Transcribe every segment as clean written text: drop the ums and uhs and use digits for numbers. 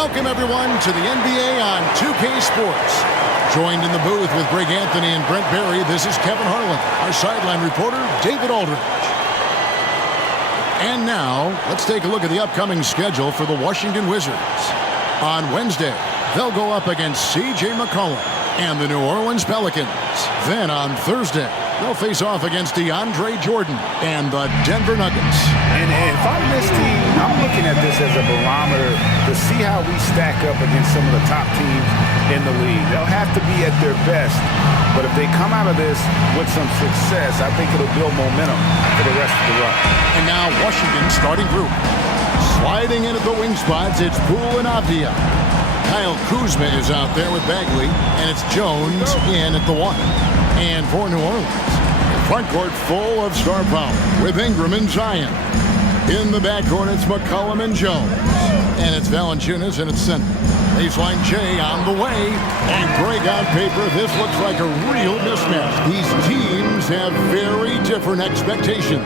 Welcome, everyone, to the NBA on 2K Sports. Joined in the booth with Greg Anthony and Brent Barry, this is Kevin Harlan, our sideline reporter, David Aldridge. And now, let's take a look at the upcoming schedule for the Washington Wizards. On Wednesday, they'll go up against C.J. McCollum and the New Orleans Pelicans. Then on Thursday, they'll face off against DeAndre Jordan and the Denver Nuggets. And if I'm this team, I'm looking at this as a barometer to see how we stack up against some of the top teams in the league. They'll have to be at their best, but if they come out of this with some success, I think it'll build momentum for the rest of the run. And now Washington's starting group. Sliding in at the wing spots, it's Poole and Avdia. Kyle Kuzma is out there with Bagley, and it's Jones in at the 1. And for New Orleans, the front court full of star power with Ingram and Zion. In the backcourt, it's McCollum and Jones. And it's Valanciunas in its center. Baseline J on the way. And Greg, on paper, this looks like a real mismatch. These teams have very different expectations.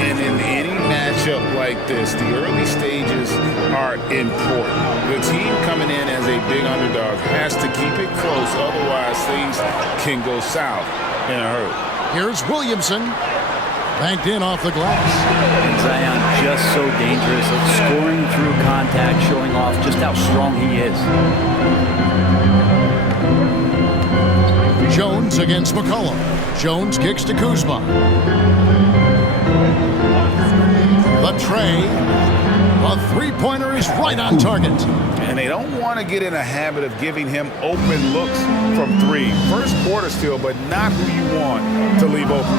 And in any matchup like this, the early stages are important. The team coming in as a big underdog has to keep it close, otherwise things can go south in a hurry. Here's Williamson. Banked in off the glass. And Zion just so dangerous at scoring through contact, showing off just how strong he is. Jones against McCollum. Jones kicks to Kuzma. The tray. A three-pointer is right on target. And they don't want to get in a habit of giving him open looks from three. First quarter still, but not who you want to leave open.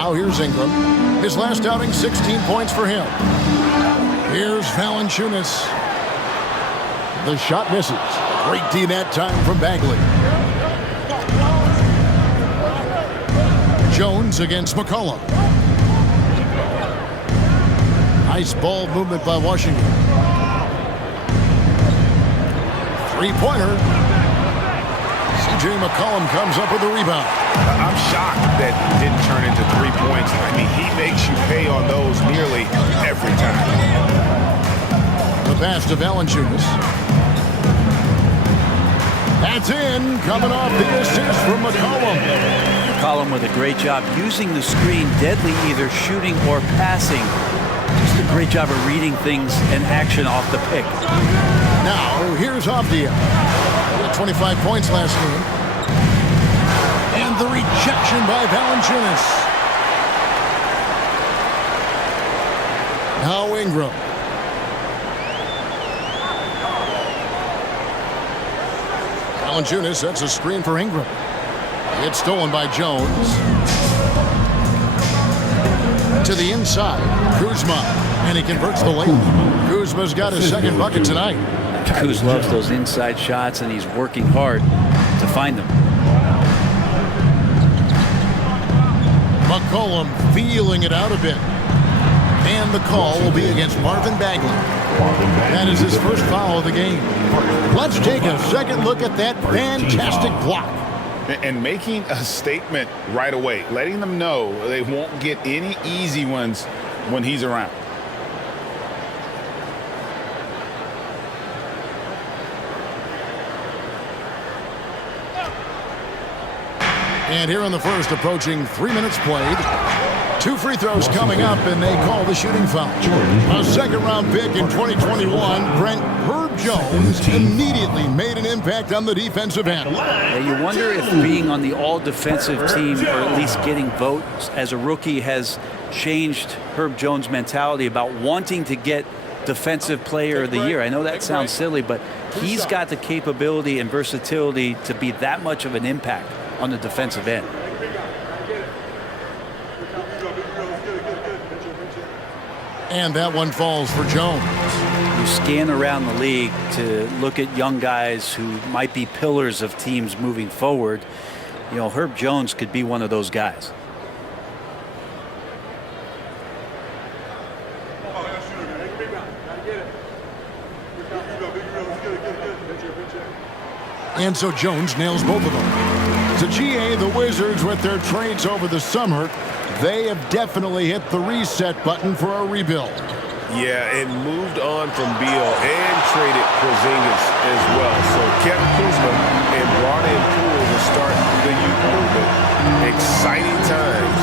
Now here's Ingram. His last outing, 16 points for him. Here's Valanciunas. The shot misses. Great D that time from Bagley. Jones against McCollum. Nice ball movement by Washington. Three-pointer. C.J. McCollum comes up with the rebound. I'm shocked that didn't turn into 3 points. I mean, he makes you pay on those nearly every time. The pass to Valanciunas. That's in. Coming off the assist from McCollum. McCollum with a great job using the screen, deadly either shooting or passing. Just a great job of reading things and action off the pick. Now, here's Avdia. 25 points last game. And the rejection by Valanciunas. Now Ingram. Valanciunas sets a screen for Ingram. It's stolen by Jones. To the inside, Kuzma, and he converts the layup. Kuzma's got his second bucket tonight. Kuz loves those inside shots, and he's working hard to find them. McCollum feeling it out a bit. And the call will be against Marvin Bagley. That is his first foul of the game. Let's take a second look at that fantastic block. And making a statement right away, letting them know they won't get any easy ones when he's around. And here in the first, approaching 3 minutes played. 2 free throws coming up, and they call the shooting foul. A second-round pick in 2021, Brent Herb Jones immediately made an impact on the defensive end. Yeah, you wonder if being on the all-defensive team, or at least getting votes as a rookie, has changed Herb Jones' mentality about wanting to get Defensive Player of the Year. I know that sounds silly, but he's got the capability and versatility to be that much of an impact on the defensive end. And that one falls for Jones. You scan around the league to look at young guys who might be pillars of teams moving forward. You know, Herb Jones could be one of those guys. And so Jones nails both of them. To GA, the Wizards, with their trades over the summer, they have definitely hit the reset button for a rebuild. Yeah, and moved on from Beal and traded Porzingis as well. So kept Kuzma and brought in Poole to start the youth movement. Exciting times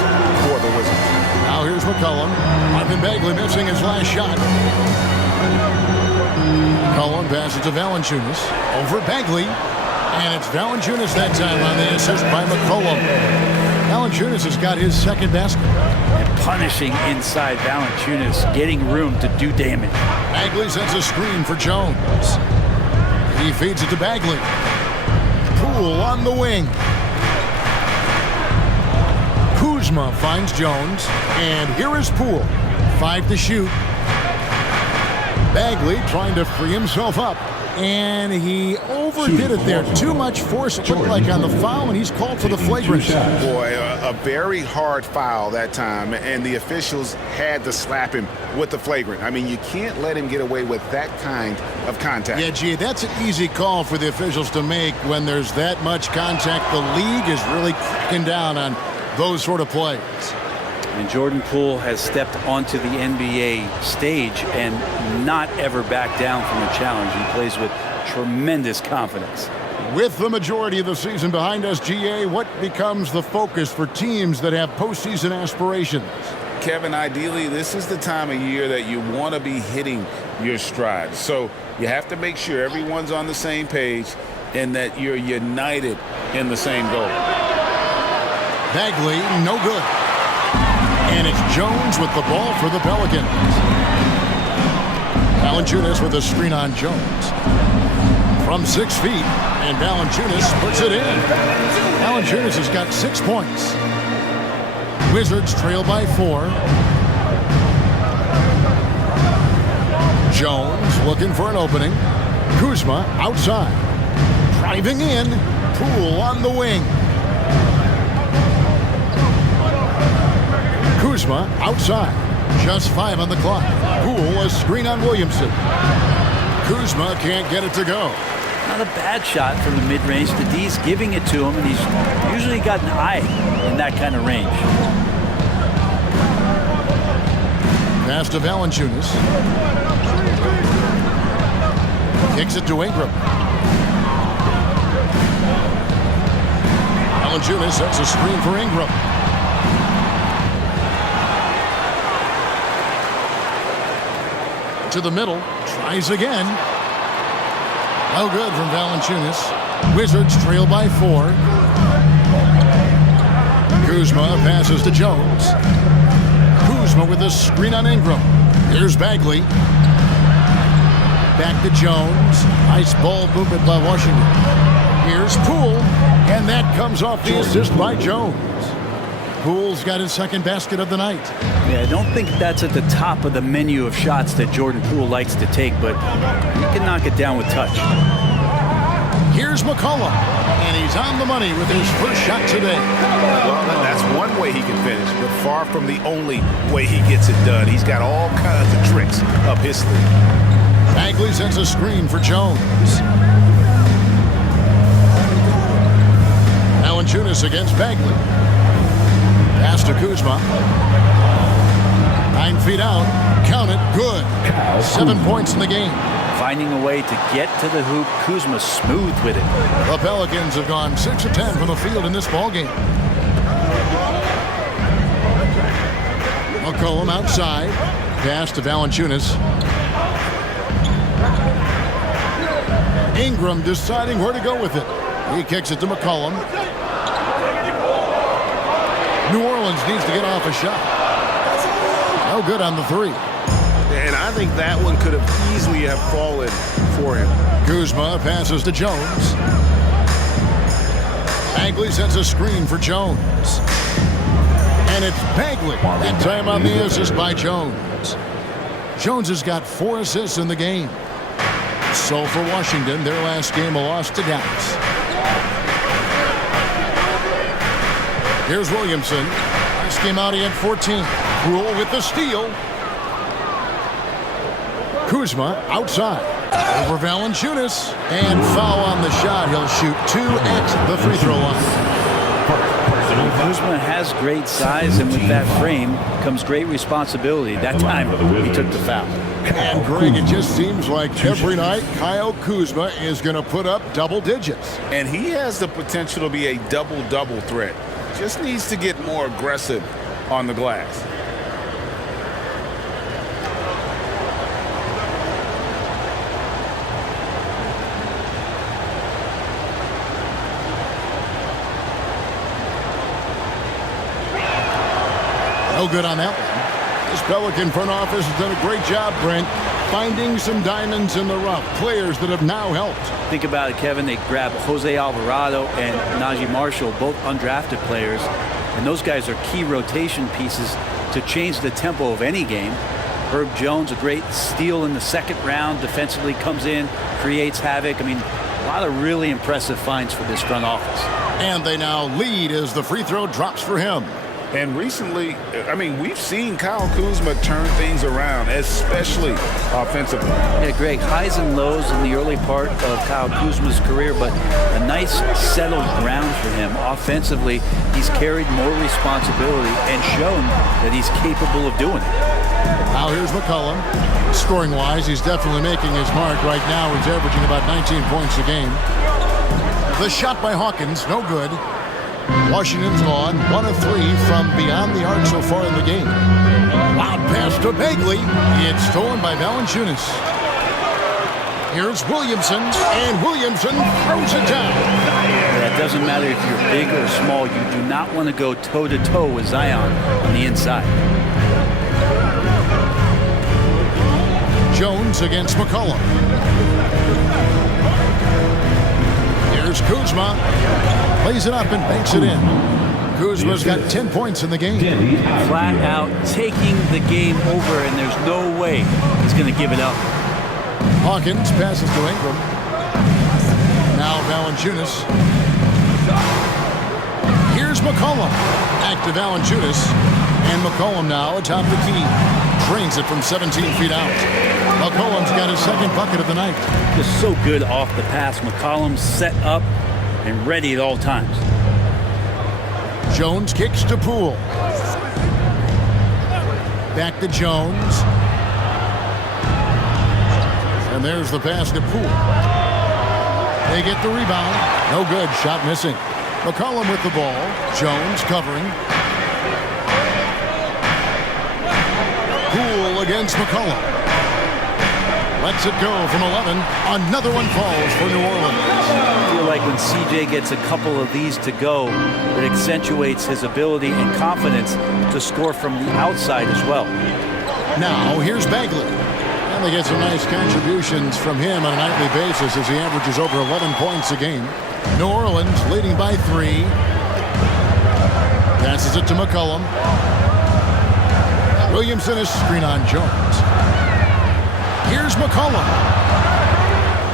for the Wizards. Now here's McCollum. Ivan Bagley missing his last shot. McCollum passes to Valanciunas. Over Bagley. And it's Valanciunas that time on the assist by McCollum. Valanciunas has got his second basket. And punishing inside Valanciunas, getting room to do damage. Bagley sends a screen for Jones. He feeds it to Bagley. Poole on the wing. Kuzma finds Jones. And here is Poole. 5 to shoot. Bagley trying to free himself up. And he overdid it there. Too much force, it looked like, on the foul, and he's called for the flagrant. Boy, a very hard foul that time, and the officials had to slap him with the flagrant. I mean, you can't let him get away with that kind of contact. Yeah, gee, that's an easy call for the officials to make when there's that much contact. The league is really cracking down on those sort of plays. And Jordan Poole has stepped onto the NBA stage and not ever backed down from a challenge. He plays with tremendous confidence. With the majority of the season behind us, GA, what becomes the focus for teams that have postseason aspirations? Kevin, ideally, this is the time of year that you want to be hitting your stride. So you have to make sure everyone's on the same page and that you're united in the same goal. Bagley, no good. And it's Jones with the ball for the Pelicans. Valanciunas with a screen on Jones. From 6 feet, and Valanciunas puts it in. Valanciunas has got 6 points. Wizards trail by 4. Jones looking for an opening. Kuzma outside. Driving in. Poole on the wing. Kuzma outside. Just 5 on the clock. Poole a screen on Williamson. Kuzma can't get it to go. Not a bad shot from the mid-range. The D's giving it to him, and he's usually got an eye in that kind of range. Pass to Valanciunas. Kicks it to Ingram. Valanciunas sets a screen for Ingram. To the middle, tries again. No good from Valanciunas. Wizards trail by 4. Kuzma passes to Jones. Kuzma with a screen on Ingram. Here's Bagley. Back to Jones. Nice ball movement by Washington. Here's Poole, and that comes off the assist by Jones. Poole's got his second basket of the night. Yeah, I don't think that's at the top of the menu of shots that Jordan Poole likes to take, but he can knock it down with touch. Here's McCollum, and he's on the money with his first shot today. Well, that's one way he can finish, but far from the only way he gets it done. He's got all kinds of tricks up his sleeve. Bagley sends a screen for Jones. Valanciunas against Bagley. Pass to Kuzma. 9 feet out. Count it. Good. 7 points in the game. Finding a way to get to the hoop. Kuzma smooth with it. The Pelicans have gone 6 of 10 from the field in this ballgame. McCollum outside. Pass to Valanciunas. Ingram deciding where to go with it. He kicks it to McCollum. New Orleans needs to get off a shot. No good on the 3. And I think that one could have easily have fallen for him. Kuzma passes to Jones. Bagley sends a screen for Jones. And it's Bagley. That time on the assist by Jones. Jones has got 4 assists in the game. So for Washington, their last game a loss to Dallas. Here's Williamson. Last game out, he had 14. Poole with the steal. Kuzma outside. Over Valanciunas. And foul on the shot. He'll shoot 2 at the free throw line. Kuzma has great size, and with that frame comes great responsibility. That time, he took the foul. And Greg, it just seems like every night Kyle Kuzma is going to put up double digits. And he has the potential to be a double-double threat. Just needs to get more aggressive on the glass. No good on that one. This Pelican front office has done a great job, Brent, finding some diamonds in the rough, players that have now helped. Think about it, Kevin. They grabbed Jose Alvarado and Najee Marshall, both undrafted players, and those guys are key rotation pieces to change the tempo of any game. Herb Jones, a great steal in the second round, defensively comes in, creates havoc. I mean, a lot of really impressive finds for this front office. And they now lead as the free throw drops for him. And recently, I mean, we've seen Kyle Kuzma turn things around, especially offensively. Yeah, Greg, highs and lows in the early part of Kyle Kuzma's career, but a nice settled ground for him. Offensively, he's carried more responsibility and shown that he's capable of doing it. Now here's McCollum. Scoring-wise, he's definitely making his mark. Right now, he's averaging about 19 points a game. The shot by Hawkins, no good. Washington's on 1 of 3 from beyond the arc so far in the game. Wild pass to Bagley. It's stolen by Valanciunas. Here's Williamson, and Williamson throws it down. It doesn't matter if you're big or small. You do not want to go toe-to-toe with Zion on the inside. Jones against McCollum. Here's Kuzma. Plays it up and banks it in. Kuzma's got 10 points in the game. Flat out taking the game over, and there's no way he's going to give it up. Hawkins passes to Ingram. Now Valanciunas. Here's McCollum. Back to Valanciunas. And McCollum now atop the key. Drains it from 17 feet out. McCollum's got his second bucket of the night. Just so good off the pass. McCollum set up and ready at all times. Jones kicks to Poole. Back to Jones. And there's the pass to Poole. They get the rebound. No good. Shot missing. McCollum with the ball. Jones covering. Poole against McCollum. Lets it go from 11. Another one falls for New Orleans. I feel like when CJ gets a couple of these to go, it accentuates his ability and confidence to score from the outside as well. Now here's Bagley. And they get some nice contributions from him on a nightly basis as he averages over 11 points a game. New Orleans leading by 3. Passes it to McCollum. Williamson is screen on Jones. Here's McCollum.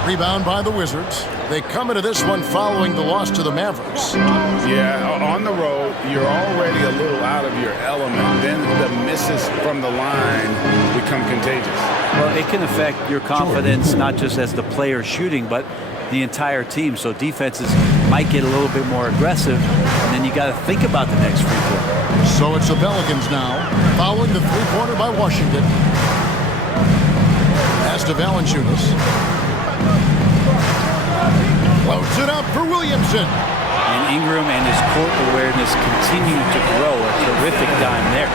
Rebound by the Wizards. They come into this one following the loss to the Mavericks. Yeah, on the road, you're already a little out of your element. Then the misses from the line become contagious. Well, it can affect your confidence, not just as the player shooting, but the entire team. So defenses might get a little bit more aggressive, and then you got to think about the next free throw. So it's the Pelicans now, following the three-pointer by Washington. Pass to Valanciunas. Floats it up for Williamson. And Ingram and his court awareness continue to grow. A terrific dime there.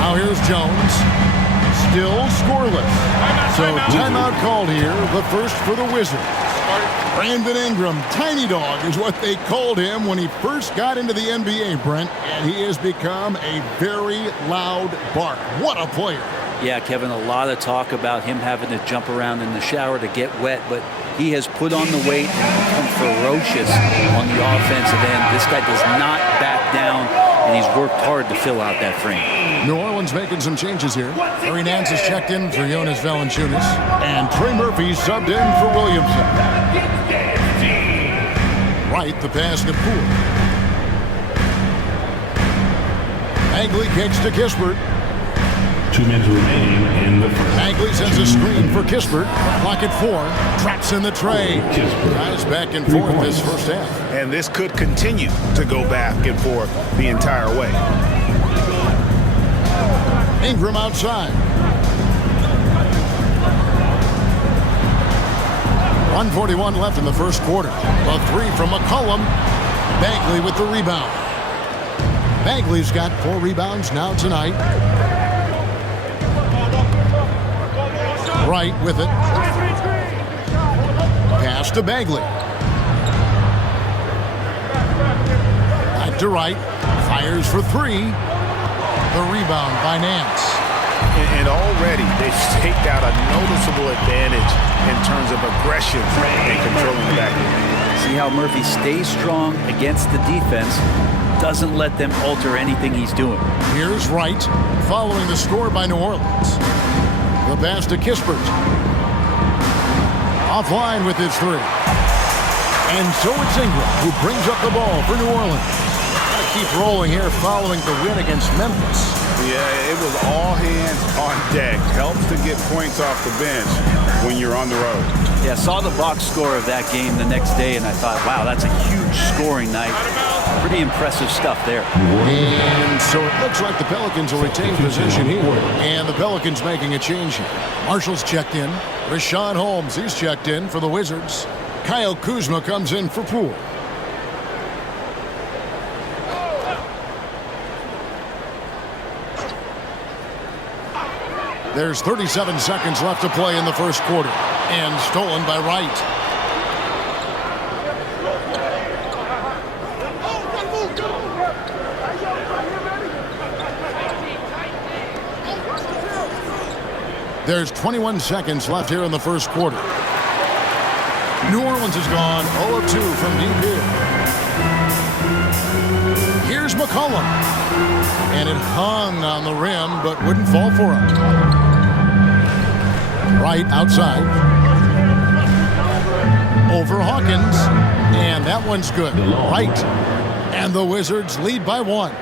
Now here's Jones. Still scoreless. So timeout called here, the first for the Wizards. Brandon Ingram, Tiny Dog is what they called him when he first got into the NBA, Brent, and he has become a very loud bark. What a player. Yeah, Kevin, a lot of talk about him having to jump around in the shower to get wet, but he has put on the weight and become ferocious on the offensive end. This guy does not back down, and he's worked hard to fill out that frame. New Orleans making some changes here. Larry Nance is checked in for Jonas Valanciunas, and Trey Murphy subbed in for Williamson. Right, the pass to Poole. Bagley kicks to Kispert. 2 minutes remaining in the first. Bagley sends a screen for Kispert. Clock at 4. Traps in the tray. Guys back and forth this first half. And this could continue to go back and forth the entire way. Ingram outside. 1:41 left in the first quarter. A 3 from McCollum. Bagley with the rebound. Bagley's got 4 rebounds now tonight. Wright with it. Pass to Bagley. Back to Wright. Fires for 3. The rebound by Nance. And already they've staked out a noticeable advantage in terms of aggression and controlling the back. See how Murphy stays strong against the defense, doesn't let them alter anything he's doing. Here's Wright following the score by New Orleans. The pass to Kispert. Offline with his 3. And so it's Ingram who brings up the ball for New Orleans. Gotta keep rolling here following the win against Memphis. Yeah, it was all hands on deck. Helps to get points off the bench when you're on the road. Yeah, saw the box score of that game the next day, and I thought, wow, that's a huge scoring night. Pretty impressive stuff there. And so it looks like the Pelicans will retain possession here. And the Pelicans making a change here. Marshall's checked in. Rashawn Holmes, he's checked in for the Wizards. Kyle Kuzma comes in for Poole. There's 37 seconds left to play in the first quarter. And stolen by Wright. There's 21 seconds left here in the first quarter. New Orleans has gone 0 of 2 from deep here. Here's McCollum. And it hung on the rim, but wouldn't fall for him. Right outside. Over Hawkins. And that one's good. Right. And the Wizards lead by 1.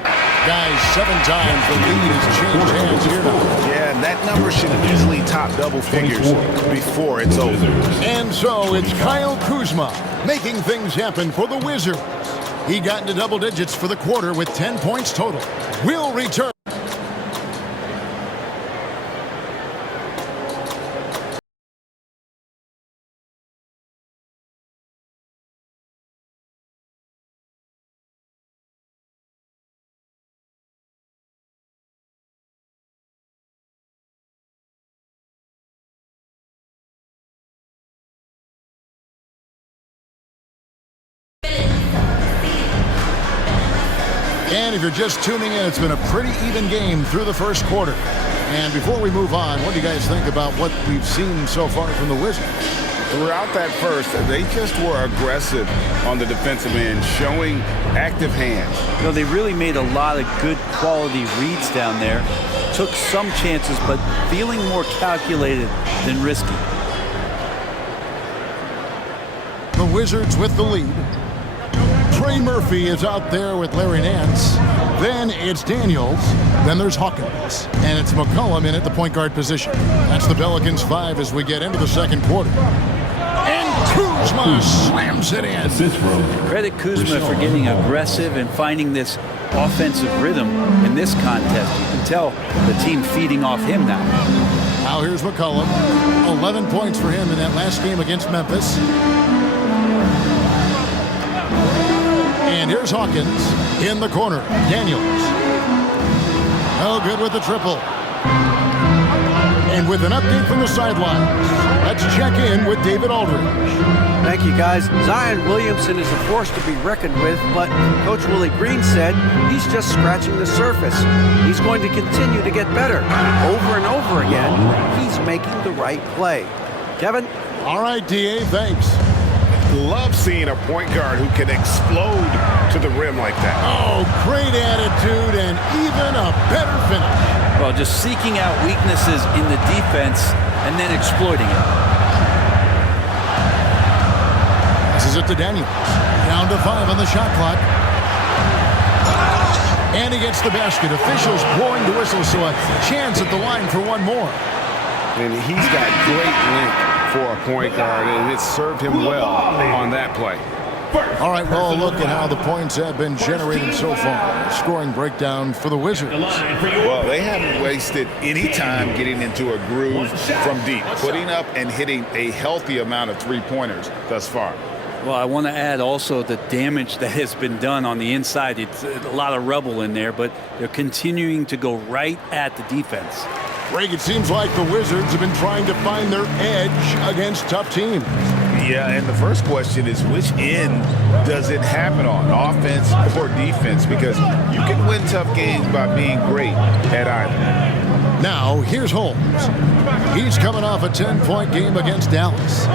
Guys, 7 times the lead has changed hands here now. Yeah, and that number should easily top double figures before it's over. And so it's Kyle Kuzma making things happen for the Wizards. He got into double digits for the quarter with 10 points total. We'll return. And if you're just tuning in, it's been a pretty even game through the first quarter. And before we move on, what do you guys think about what we've seen so far from the Wizards? Throughout that first, they just were aggressive on the defensive end, showing active hands. You know, they really made a lot of good quality reads down there. Took some chances, but feeling more calculated than risky. The Wizards with the lead. Trey Murphy is out there with Larry Nance. Then it's Daniels. Then there's Hawkins. And it's McCollum in at the point guard position. That's the Pelicans 5 as we get into the second quarter. And Kuzma slams it in. Credit Kuzma for getting aggressive and finding this offensive rhythm in this contest. You can tell the team feeding off him now. Now here's McCollum. 11 points for him in that last game against Memphis. And here's Hawkins in the corner. Daniels. Oh, good with the triple. And with an update from the sidelines, let's check in with David Aldridge. Thank you, guys. Zion Williamson is a force to be reckoned with, but Coach Willie Green said he's just scratching the surface. He's going to continue to get better. Over and over again, he's making the right play. Kevin? All right, D.A., thanks. Love seeing a point guard who can explode to the rim like that. Oh, great attitude and even a better finish. Well, just seeking out weaknesses in the defense and then exploiting it. This is it to Daniels. Down to 5 on the shot clock. And he gets the basket. Officials blowing the whistle, so a chance at the line for one more. And he's got great length for a point guard, and it served him well on that play. All right, well, look at how the points have been generated so far. Scoring breakdown for the Wizards. Well, they haven't wasted any time getting into a groove from deep, putting up and hitting a healthy amount of three-pointers thus far. Well, I want to add also the damage that has been done on the inside. It's a lot of rubble in there, but they're continuing to go right at the defense. Greg, it seems like the Wizards have been trying to find their edge against tough teams. Yeah, and the first question is, which end does it happen on, offense or defense? Because you can win tough games by being great at either. Now, here's Holmes. He's coming off a 10-point game against Dallas.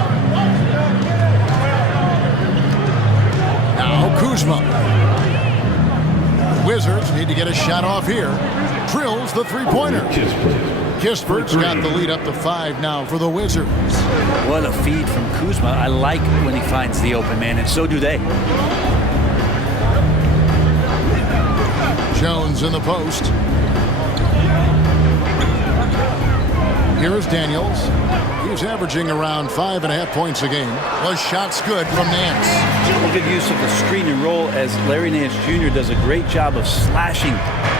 Now, Kuzma. Wizards need to get a shot off here. Drills the three-pointer. Kispert's got the lead up to 5 now for the Wizards. What a feed from Kuzma. I like when he finds the open man, and so do they. Jones in the post. Here's Daniels. He's averaging around 5.5 points a game. The shot's good from Nance. Good use of the screen and roll, as Larry Nance Jr. does a great job of slashing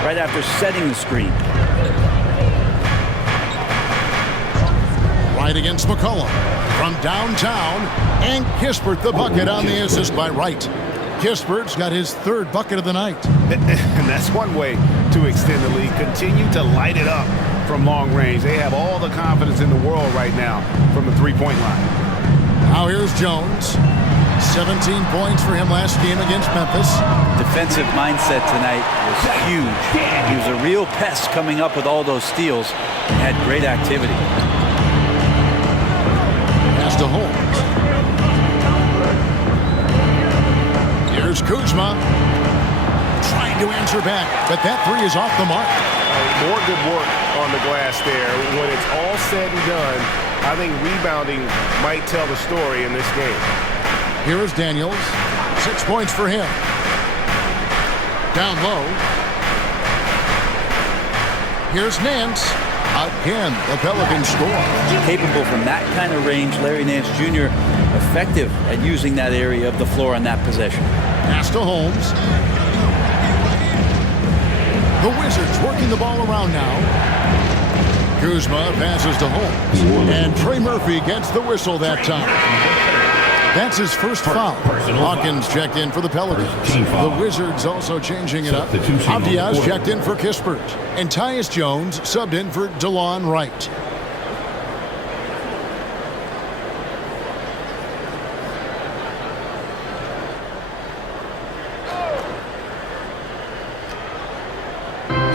right after setting the screen. Right against McCollum from downtown, and Kispert the bucket on the assist by Wright. Kispert's got his 3rd bucket of the night. And that's one way to extend the lead. Continue to light it up from long range. They have all the confidence in the world right now from the three-point line. Now here's Jones. 17 points for him last game against Memphis. Defensive mindset tonight was huge. He was a real pest coming up with all those steals and had great activity. Pass to Holmes. Here's Kuzma. Trying to answer back, but that 3 is off the mark. More good work on the glass there. When it's all said and done, I think rebounding might tell the story in this game. Here is Daniels. 6 points for him. Down low. Here's Nance. Again, the Pelicans score. Capable from that kind of range, Larry Nance Jr. effective at using that area of the floor on that possession. Pass to Holmes. The Wizards working the ball around now. Kuzma passes to Holmes. And Trey Murphy gets the whistle that time. That's his first foul. Hawkins checked in for the Pelicans. The Wizards also changing it up. Abdias checked in for Kispert. And Tyus Jones subbed in for DeLon Wright.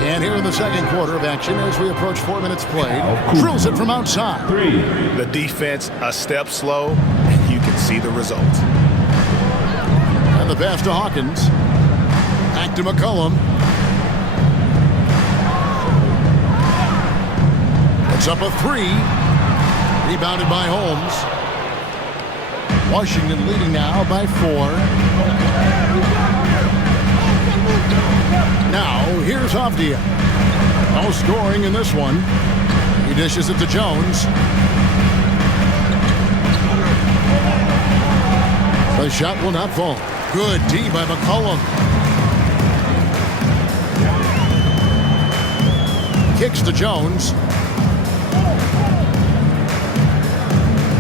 And here in the second quarter of action, as we approach 4 minutes played, drills it from outside. The defense a step slow, and you can see the results. And the pass to Hawkins. Back to McCollum. It's up a 3. Rebounded by Holmes. Washington leading now by 4. Now, here's Avdia. No scoring in this one. He dishes it to Jones. The shot will not fall. Good D by McCollum. Kicks to Jones.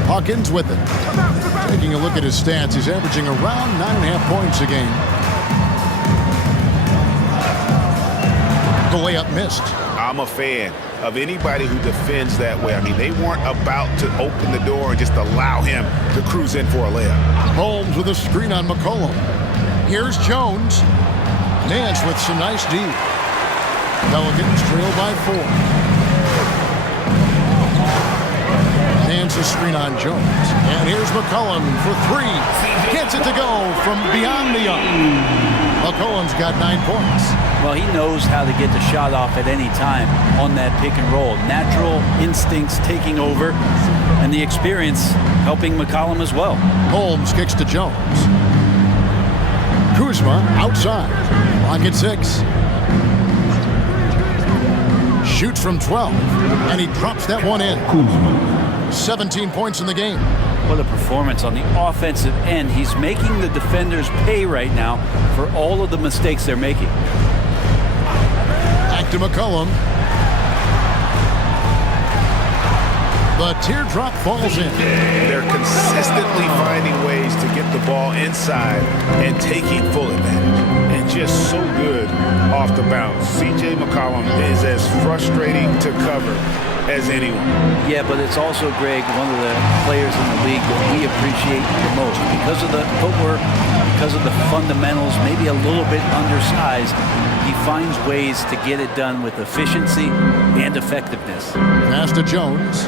Hawkins with it. Taking a look at his stats, he's averaging around 9.5 points a game. The layup missed. I'm a fan of anybody who defends that way. I mean, they weren't about to open the door and just allow him to cruise in for a layup. Holmes with a screen on McCollum. Here's Jones. Nance with some nice D. Pelicans trail by 4. Nance a screen on Jones. And here's McCollum for 3. Gets it to go from beyond the arc. McCollum's got 9 points. Well, he knows how to get the shot off at any time on that pick and roll. Natural instincts taking over, and the experience helping McCollum as well. Holmes kicks to Jones. Kuzma outside. Lock at 6. Shoots from 12, and he drops that one in. 17 points in the game. What a performance on the offensive end. He's making the defenders pay right now for all of the mistakes they're making. Back to McCollum. The teardrop falls in. They're consistently finding ways to get the ball inside and taking full advantage. And just so good off the bounce. C.J. McCollum is as frustrating to cover as anyone. Yeah, but it's also, Greg, one of the players in the league that we appreciate the most. Because of the footwork, because of the fundamentals, maybe a little bit undersized, he finds ways to get it done with efficiency and effectiveness. Pass to Jones.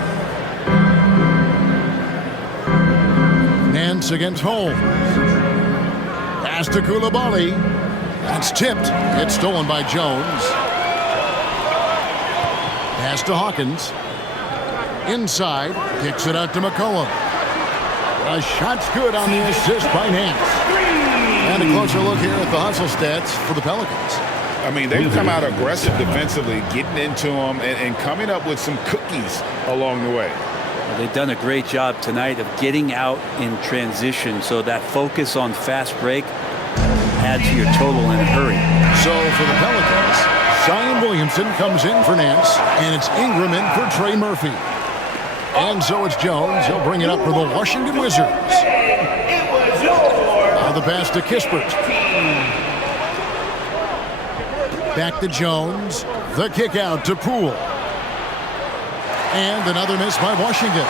Nance against Holmes. Pass to Koulibaly. That's tipped. It's stolen by Jones. Pass to Hawkins. Inside. Kicks it out to McCollum. A shot's good on the assist by Nance. And a closer look here at the hustle stats for the Pelicans. I mean, they've come out aggressive defensively, getting into them and coming up with some cookies along the way. Well, they've done a great job tonight of getting out in transition, so that focus on fast break adds to your total in a hurry. So for the Pelicans, Zion Williamson comes in for Nance, and it's Ingram in for Trey Murphy. And so it's Jones. He'll bring it up for the Washington Wizards. Now the pass to Kispert. Back to Jones. The kick out to Poole. And another miss by Washington.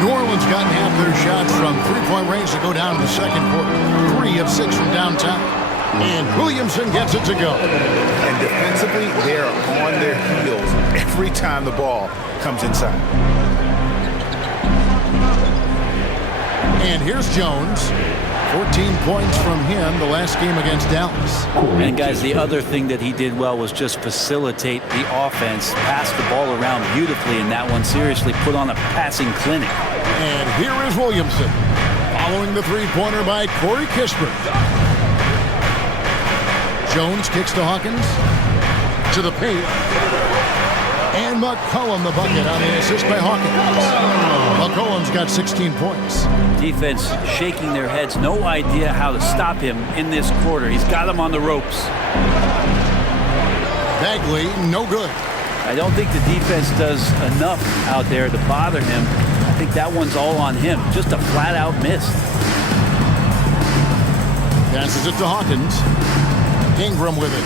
New Orleans gotten half their shots from three-point range to go down in the second quarter. 3 of 6 from downtown. And Williamson gets it to go. And defensively, they're on their heels every time the ball comes inside. And here's Jones. 14 points from him the last game against Dallas. And guys, the other thing that he did well was just facilitate the offense, pass the ball around beautifully in that one, seriously put on a passing clinic. And here is Williamson, following the three-pointer by Corey Kispert. Jones kicks to Hawkins, to the paint, and McCollum the bucket on the assist by Hawkins. McCollum's got 16 points. Defense shaking their heads, no idea how to stop him in this quarter. He's got him on the ropes. Bagley, no good. I don't think the defense does enough out there to bother him. I think that one's all on him. Just a flat-out miss. Passes it to Hawkins. Ingram with it.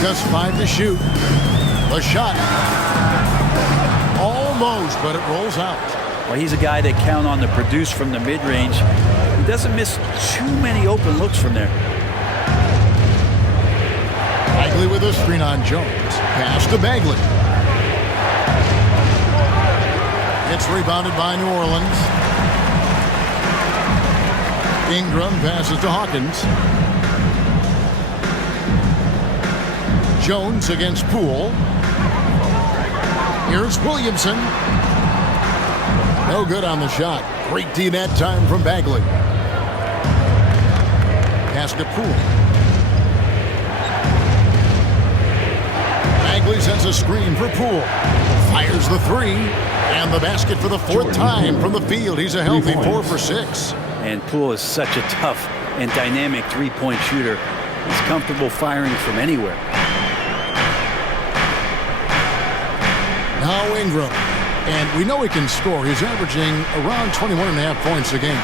Just 5 to shoot. A shot. Almost, but it rolls out. Well, he's a guy that count on to produce from the mid-range. He doesn't miss too many open looks from there. Bagley with a screen on Jones. Pass to Bagley. It's rebounded by New Orleans. Ingram passes to Hawkins. Jones against Poole. Here's Williamson. No good on the shot. Great D that time from Bagley. Pass to Poole. Bagley sends a screen for Poole. Fires the three. And the basket for the 4th time from the field. He's a healthy 4 for 6. And Poole is such a tough and dynamic three-point shooter. He's comfortable firing from anywhere. Now Ingram. And we know he can score. He's averaging around 21.5 points a game.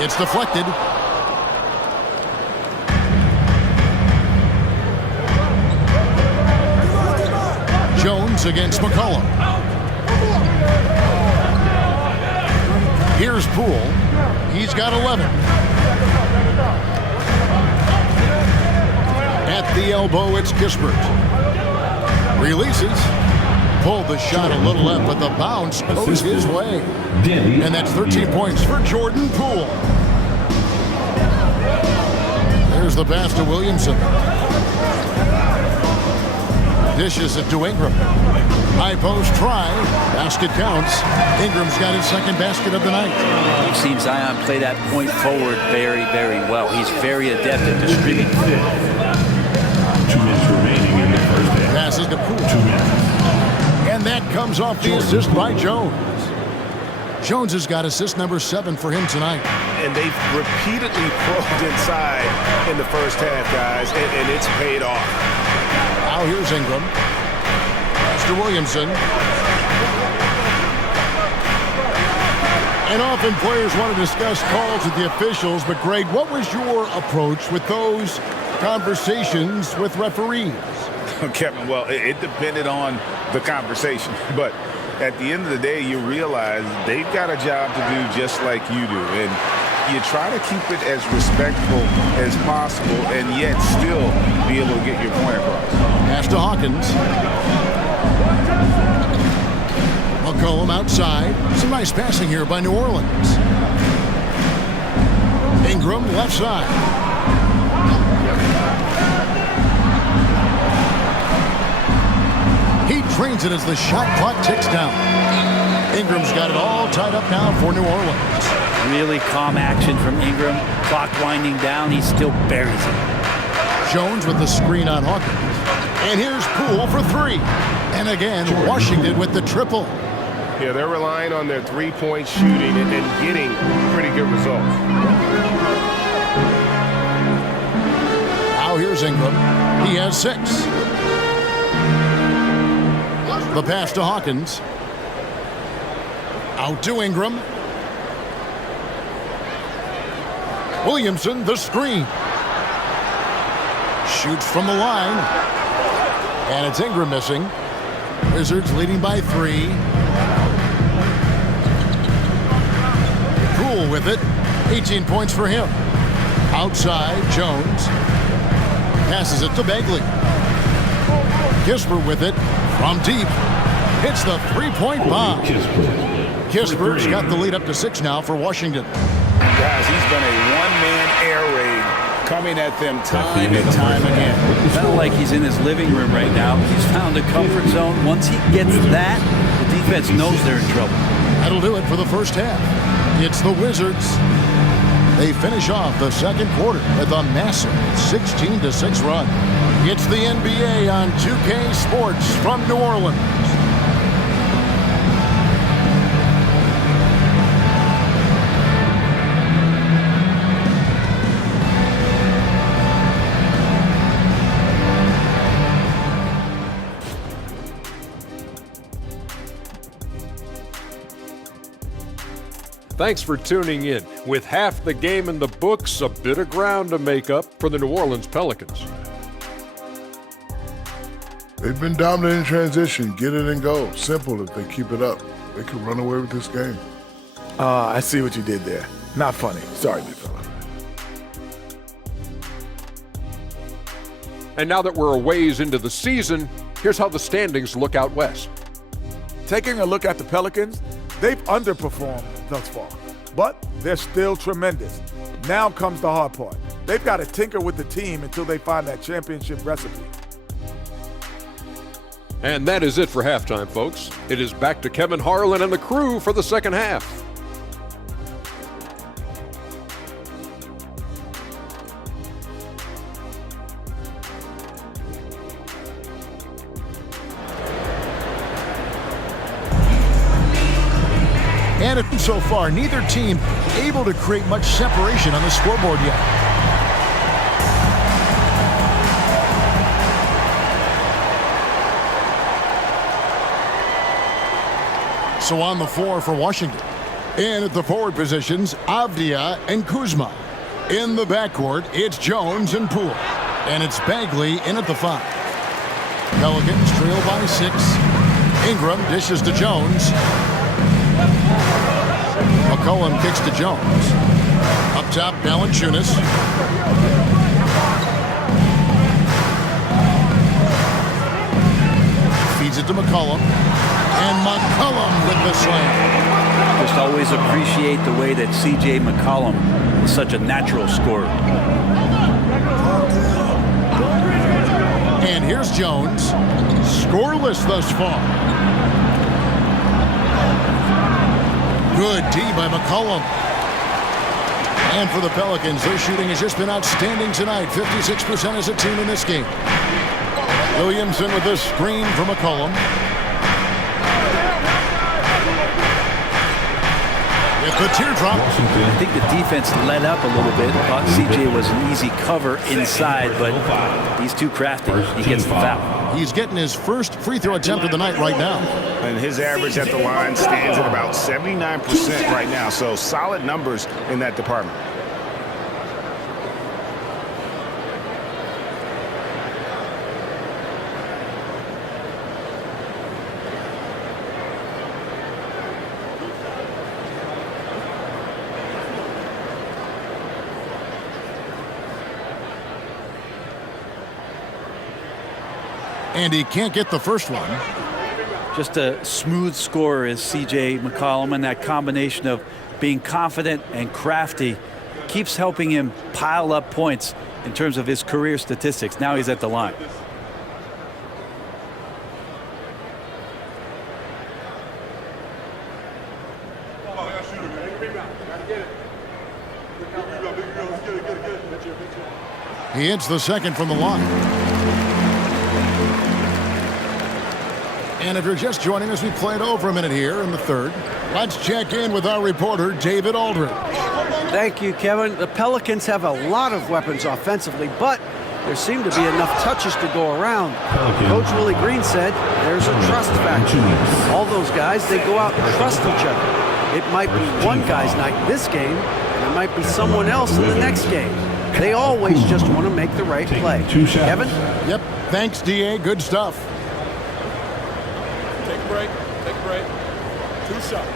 It's deflected. Jones against McCollum. Here's Poole. He's got 11. At the elbow, it's Kispert. Releases. Pulled the shot a little left, but the bounce goes his way. And that's 13 points for Jordan Poole. There's the pass to Williamson. Dishes it to Ingram. High post try. Basket counts. Ingram's got his second basket of the night. We've seen Zion play that point forward very, very well. He's very adept at distributing. 2 minutes remaining in the first half. Passes to Poole. 2 minutes. And that comes off the assist by Jones. Jones has got assist number 7 for him tonight. And they've repeatedly probed inside in the first half, guys, and it's paid off. Now here's Ingram. Mr. Williamson. And often players want to discuss calls with the officials, but Greg, what was your approach with those conversations with referees? Kevin, well, it depended on the conversation, but at the end of the day, you realize they've got a job to do just like you do, and you try to keep it as respectful as possible and yet still be able to get your point across. Pass to Hawkins. McCollum outside. Some nice passing here by New Orleans. Ingram left side. He trains it as the shot clock ticks down. Ingram's got it all tied up now for New Orleans. Really calm action from Ingram. Clock winding down. He still buries it. Jones with the screen on Hawkins. And here's Poole for 3. And again, Washington with the triple. Yeah, they're relying on their three-point shooting and getting pretty good results. Now here's Ingram. He has 6. The pass to Hawkins. Out to Ingram. Williamson, the screen. Shoots from the line. And it's Ingram missing. Wizards leading by 3. Poole with it. 18 points for him. Outside, Jones. Passes it to Bagley. Kisper with it. From deep. Hits the three-point bomb. Kisper's got the lead up to 6 now for Washington. Guys, he's been a one-man air raid coming at them time and time again. Kind of like he's in his living room right now. He's found a comfort zone. Once he gets that, the defense knows they're in trouble. That'll do it for the first half. It's the Wizards. They finish off the second quarter with a massive 16-6 run. It's the NBA on 2K Sports from New Orleans. Thanks for tuning in. With half the game in the books, a bit of ground to make up for the New Orleans Pelicans. They've been dominant in transition. Get it and go. Simple if they keep it up. They could run away with this game. I see what you did there. Not funny. Sorry, big fella. And now that we're a ways into the season, here's how the standings look out west. Taking a look at the Pelicans, they've underperformed thus far, but they're still tremendous. Now comes the hard part. They've got to tinker with the team until they find that championship recipe. And that is it for halftime, folks. It is back to Kevin Harlan and the crew for the second half. And so far, neither team able to create much separation on the scoreboard yet. So on the floor for Washington. And at the forward positions, Avdia and Kuzma. In the backcourt, it's Jones and Poole. And it's Bagley in at the 5. Pelicans trail by 6. Ingram dishes to Jones. McCollum kicks to Jones. Up top, Valanciunas. Feeds it to McCollum. And McCollum with the slam. Just always appreciate the way that C.J. McCollum is such a natural scorer. And here's Jones. Scoreless thus far. Good D by McCollum. And for the Pelicans, their shooting has just been outstanding tonight. 56% as a team in this game. Williamson with this screen from McCollum. With the teardrop. I think the defense let up a little bit. Thought CJ was an easy cover inside, but he's too crafty. He gets the foul. He's getting his first free throw attempt of the night right now. And his average at the line stands at about 79% right now. So solid numbers in that department. And he can't get the first one. Just a smooth scorer is CJ McCollum, and that combination of being confident and crafty keeps helping him pile up points in terms of his career statistics. Now he's at the line. He hits the second from the line. And if you're just joining us, we played over a minute here in the third. Let's check in with our reporter, David Aldridge. Thank you, Kevin. The Pelicans have a lot of weapons offensively, but there seem to be enough touches to go around. Coach Willie Green said there's a trust factor. All those guys, they go out and trust each other. It might be one guy's night this game, and it might be someone else in the next game. They always just want to make the right play. Kevin? Yep. Thanks, D.A. Good stuff. Take a break. 2 shots.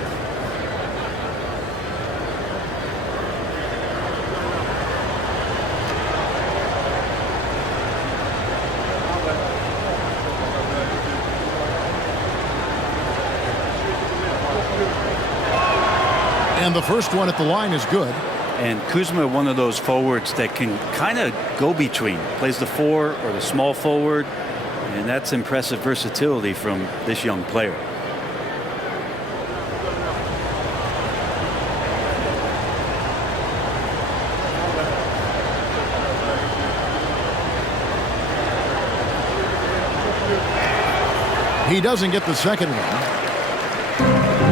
And the first one at the line is good. And Kuzma, one of those forwards that can kind of go between. Plays the 4 or the small forward. And that's impressive versatility from this young player. He doesn't get the second one.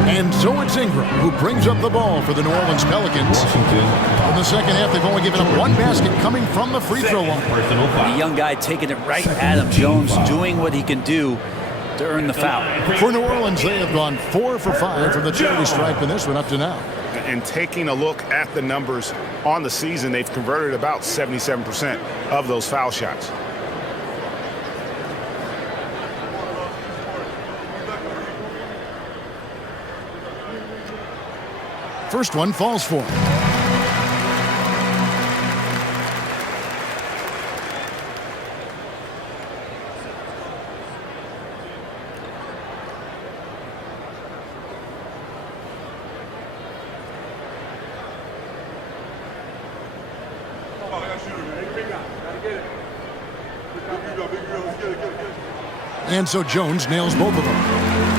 And so it's Ingram who brings up the ball for the New Orleans Pelicans. In the second half, they've only given up one basket coming from the free throw line. The young guy taking it right at him. Jones doing what he can do to earn the foul. For New Orleans, they have gone 4 for 5 from the charity stripe in this one up to now. And taking a look at the numbers on the season, they've converted about 77% of those foul shots. First one falls for him. And so Jones nails both of them.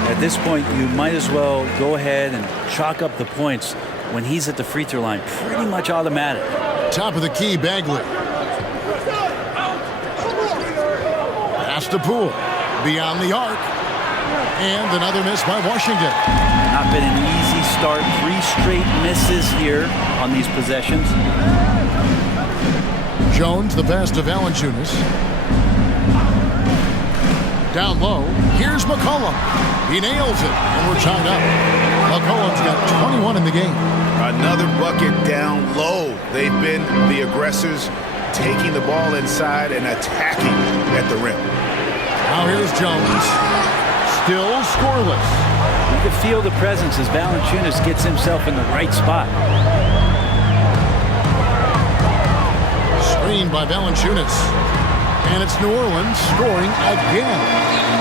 At this point, you might as well go ahead and chalk up the points when he's at the free throw line. Pretty much automatic. Top of the key, Bagley. Pass to Poole. Beyond the arc. And another miss by Washington. Not been an easy start. 3 straight misses here on these possessions. Jones, the pass to Valanciunas. Down low. Here's McCollum. He nails it, and we're tied up. McCollum's got 21 in the game. Another bucket down low. They've been the aggressors, taking the ball inside and attacking at the rim. Now here's Jones. Still scoreless. You can feel the presence as Valanciunas gets himself in the right spot. Screened by Valanciunas. And it's New Orleans scoring again.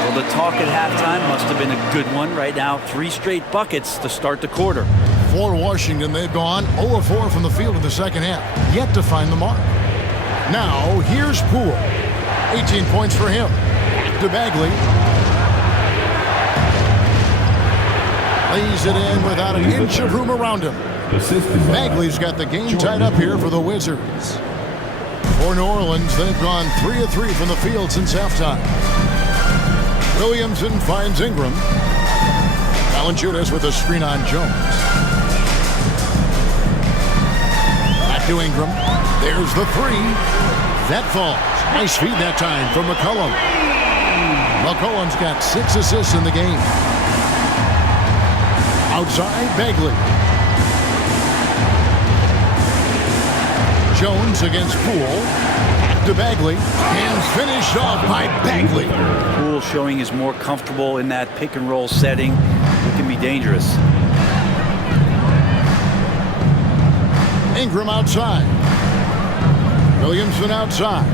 Well, the talk at halftime must have been a good one. Right now, 3 straight buckets to start the quarter. For Washington, they've gone 0 of 4 from the field in the second half. Yet to find the mark. Now, here's Poole. 18 points for him. To Bagley. Lays it in without an inch of room around him. Bagley's got the game tied up here for the Wizards. For New Orleans, they've gone 3 of 3 from the field since halftime. Williamson finds Ingram. Valanciunas with a screen on Jones. Back to Ingram. There's the three. That falls. Nice feed that time from McCollum. McCollum's got 6 assists in the game. Outside, Bagley. Jones against Poole. Back to Bagley. And finished off by Bagley. Poole showing is more comfortable in that pick and roll setting. It can be dangerous. Ingram outside. Williamson outside.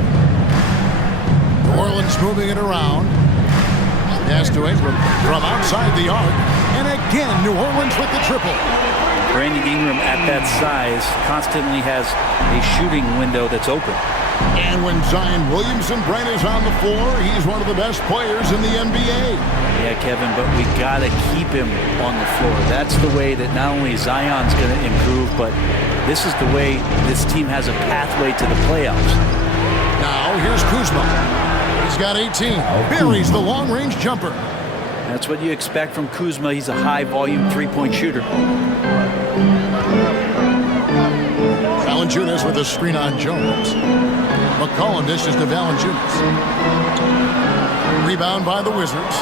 New Orleans moving it around. Pass to Ingram from outside the arc. And again, New Orleans with the triple. Brandon Ingram at that size constantly has a shooting window that's open. And when Zion Williamson Brand is on the floor, he's one of the best players in the NBA. Yeah, Kevin, but we got to keep him on the floor. That's the way that not only Zion's going to improve, but this is the way this team has a pathway to the playoffs. Now, here's Kuzma. He's got 18. Buries the long-range jumper. That's what you expect from Kuzma. He's a high-volume three-point shooter. Valanciunas with a screen on Jones. McCollum dishes to Valanciunas. Rebound by the Wizards.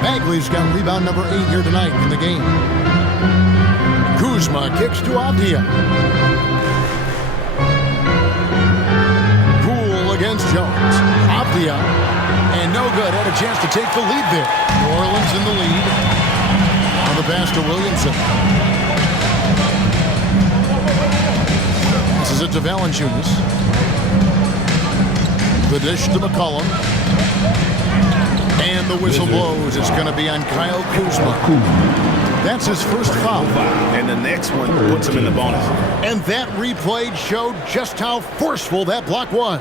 Bagley's got rebound number 8 here tonight in the game. Kuzma kicks to Avdia. Poole against Jones. Avdia. And no good. Had a chance to take the lead there. New Orleans in the lead. On the pass to Williamson. Passes it to Valanciunas. The dish to McCollum. And the whistle blows. It's going to be on Kyle Kuzma. That's his first foul. And the next one puts him in the bonus. And that replay showed just how forceful that block was.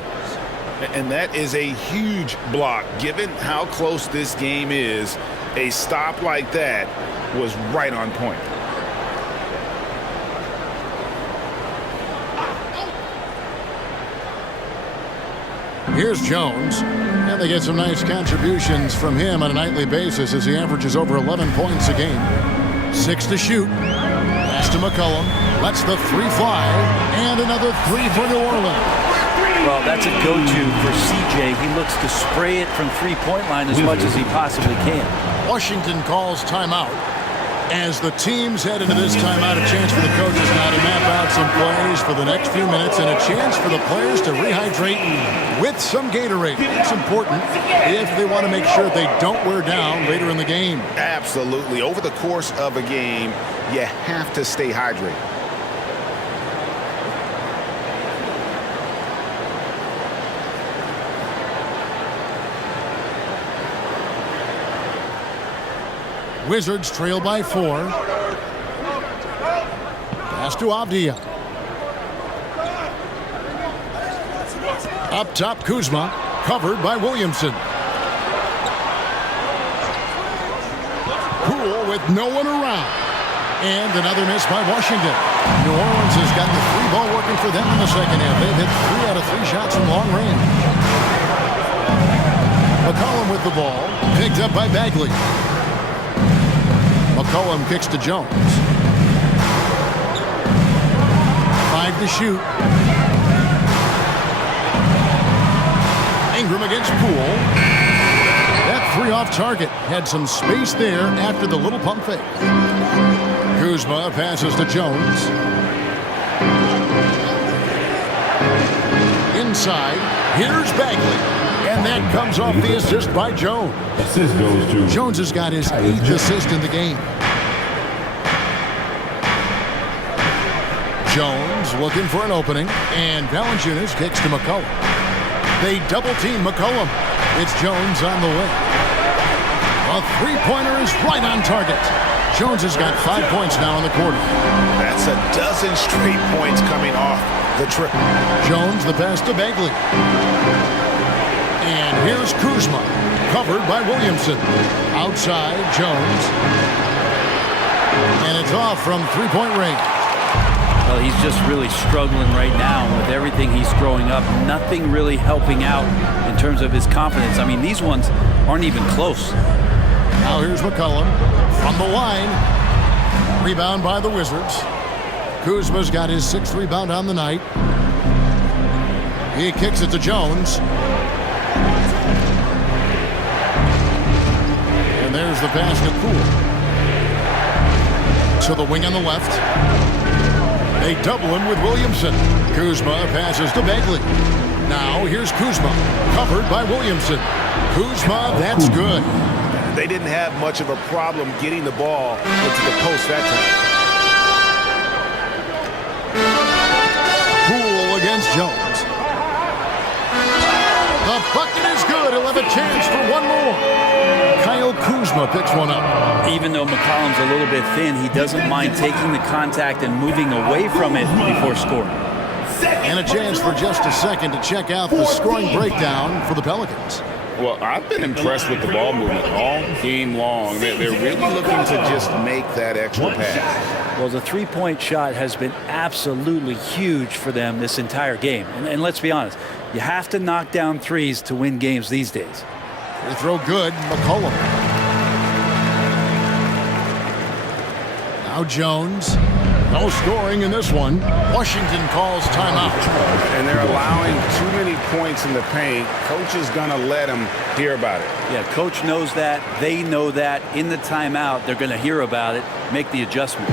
And that is a huge block. Given how close this game is, a stop like that was right on point. Here's Jones. And they get some nice contributions from him on a nightly basis as he averages over 11 points a game. 6 to shoot. Pass to McCollum. Lets the 3 fly. And another 3 for New Orleans. Well, that's a go-to for CJ. He looks to spray it from three-point line as much as he possibly can. Washington calls timeout. As the teams head into this timeout, a chance for the coaches now to map out some plays for the next few minutes and a chance for the players to rehydrate with some Gatorade. It's important if they want to make sure they don't wear down later in the game. Absolutely. Over the course of a game, you have to stay hydrated. Wizards trail by 4. Pass to Avdia. Up top, Kuzma. Covered by Williamson. Poole with no one around. And another miss by Washington. New Orleans has got the 3 ball working for them in the second half. They've hit 3 out of 3 shots from long range. McCollum with the ball. Picked up by Bagley. McCollum kicks to Jones. 5 to shoot. Ingram against Poole. That 3 off target. Had some space there after the little pump fake. Kuzma passes to Jones. Inside. Here's Bagley. And that comes off the assist by Jones. Assist goes to Jones has got his 8th assist in the game. Jones looking for an opening. And Valanciunas kicks to McCollum. They double team McCollum. It's Jones on the wing. A 3-pointer is right on target. Jones has got 5 points now in the quarter. That's a dozen straight points coming off the triple. Jones the pass to Bagley. And here's Kuzma, covered by Williamson. Outside, Jones. And it's off from three-point range. Well, he's just really struggling right now with everything he's throwing up. Nothing really helping out in terms of his confidence. I mean, these ones aren't even close. Now here's McCollum from the line. Rebound by the Wizards. Kuzma's got his 6th rebound on the night. He kicks it to Jones. And there's the pass to Poole. To the wing on the left. They double him with Williamson. Kuzma passes to Bagley. Now here's Kuzma, covered by Williamson. Kuzma, that's good. They didn't have much of a problem getting the ball into the post that time. Poole against Jones. The bucket is good. He'll have a chance for one more. Kyle Kuzma picks one up. Even though McCollum's a little bit thin, he doesn't mind taking the contact and moving away from it before scoring. And a chance for just a second to check out the scoring breakdown for the Pelicans. Well, I've been impressed with the ball movement all game long. They're really looking to just make that extra pass. Well, the three-point shot has been absolutely huge for them this entire game. And let's be honest, you have to knock down threes to win games these days. Free throw good, McCollum. Now Jones. No scoring in this one. Washington calls timeout. And they're allowing too many points in the paint. Coach is going to let them hear about it. Yeah, coach knows that. They know that. In the timeout, they're going to hear about it, make the adjustment.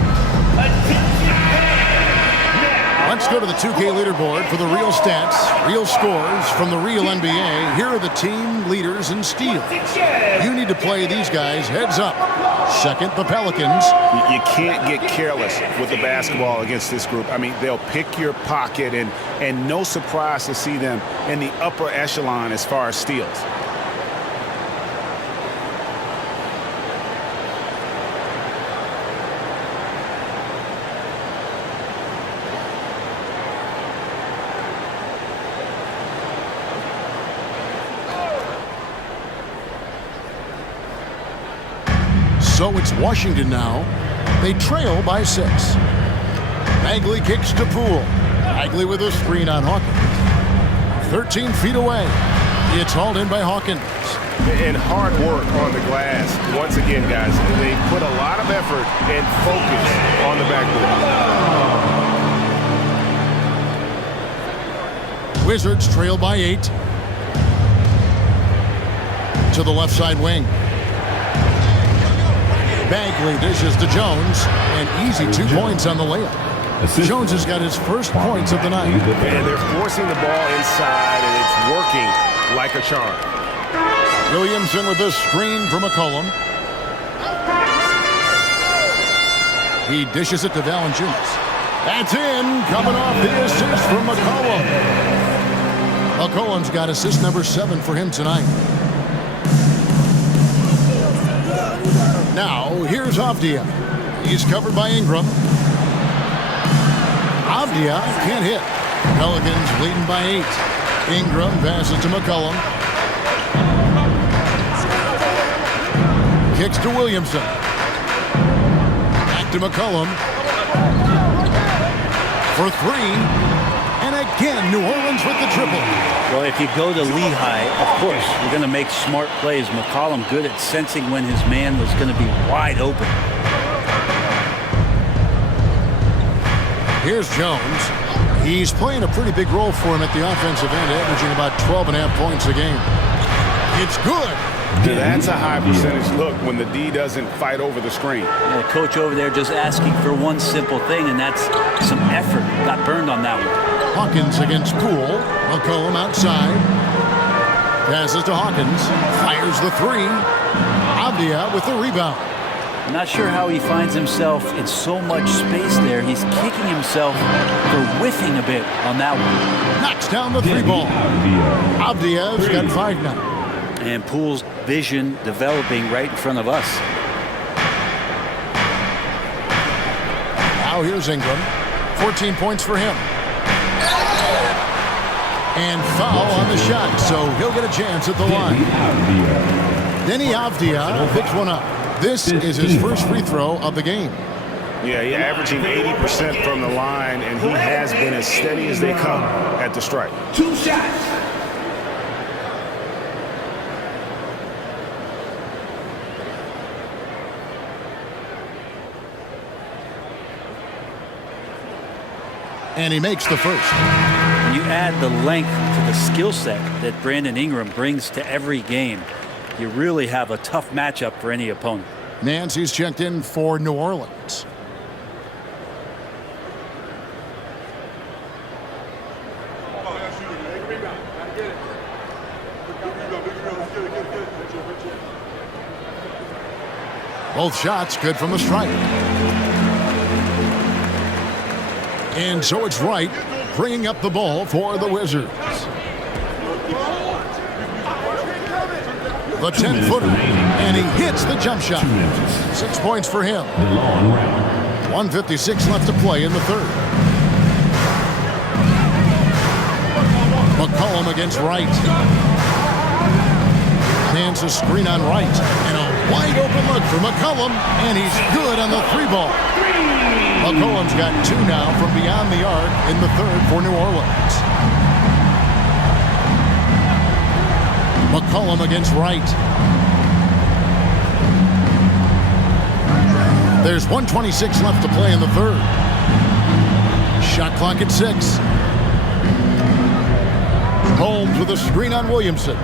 Let's go to the 2K leaderboard for the real stats, real scores from the real NBA. Here are the team leaders in steals. You need to play these guys heads up. Second, the Pelicans. You can't get careless with the basketball against this group. I mean, they'll pick your pocket, and no surprise to see them in the upper echelon as far as steals. So it's Washington now. They trail by 6. Bagley kicks to Poole. Bagley with a screen on Hawkins. 13 feet away. It's hauled in by Hawkins. And hard work on the glass. Once again, guys, they put a lot of effort and focus on the backboard. Wizards trail by 8. To the left side wing. Bagley dishes to Jones, and easy 2 points on the layup. Jones has got his first points of the night. And they're forcing the ball inside, and it's working like a charm. Williamson with the screen from McCollum. He dishes it to Valanciunas. That's in, coming off the assist from McCollum. McCollum's got assist number 7 for him tonight. Now, here's Avdia. He's covered by Ingram. Avdia can't hit. Pelicans leading by 8. Ingram passes to McCollum. Kicks to Williamson. Back to McCollum. For 3. And again, New Orleans with the triple. Well, if you go to Lehigh, of course, you're going to make smart plays. McCollum good at sensing when his man was going to be wide open. Here's Jones. He's playing a pretty big role for him at the offensive end, averaging about 12.5 points a game. It's good. That's a high percentage look when the D doesn't fight over the screen. Yeah, the coach over there just asking for one simple thing, and that's some effort. Got burned on that one. Hawkins against Poole. McCollum outside. Passes to Hawkins. Fires the 3. Avdia with the rebound. I'm not sure how he finds himself in so much space there. He's kicking himself for whiffing a bit on that one. Knocks down the 3 ball. Avdia's got 5 now. And Poole's vision developing right in front of us. Now here's Ingram. 14 points for him. And foul on the shot, so he'll get a chance at the line. Denny Avdia picks one up. This is his first free throw of the game. Yeah, he's averaging 80% from the line, and he has been as steady as they come at the stripe. 2 shots. And he makes the first. When you add the length to the skill set that Brandon Ingram brings to every game, you really have a tough matchup for any opponent. Nancy's checked in for New Orleans. Both shots good from the stripe. And so it's Wright bringing up the ball for the Wizards. The 10-footer, and he hits the jump shot. 6 points for him. 1:56 left to play in the third. McCollum against Wright. Hands a screen on Wright, and a wide open look for McCollum, and he's good on the 3-ball. McCollum's got 2 now from beyond the arc in the third for New Orleans. McCollum against Wright. There's 1:26 left to play in the third. Shot clock at 6. Holmes with a screen on Williamson.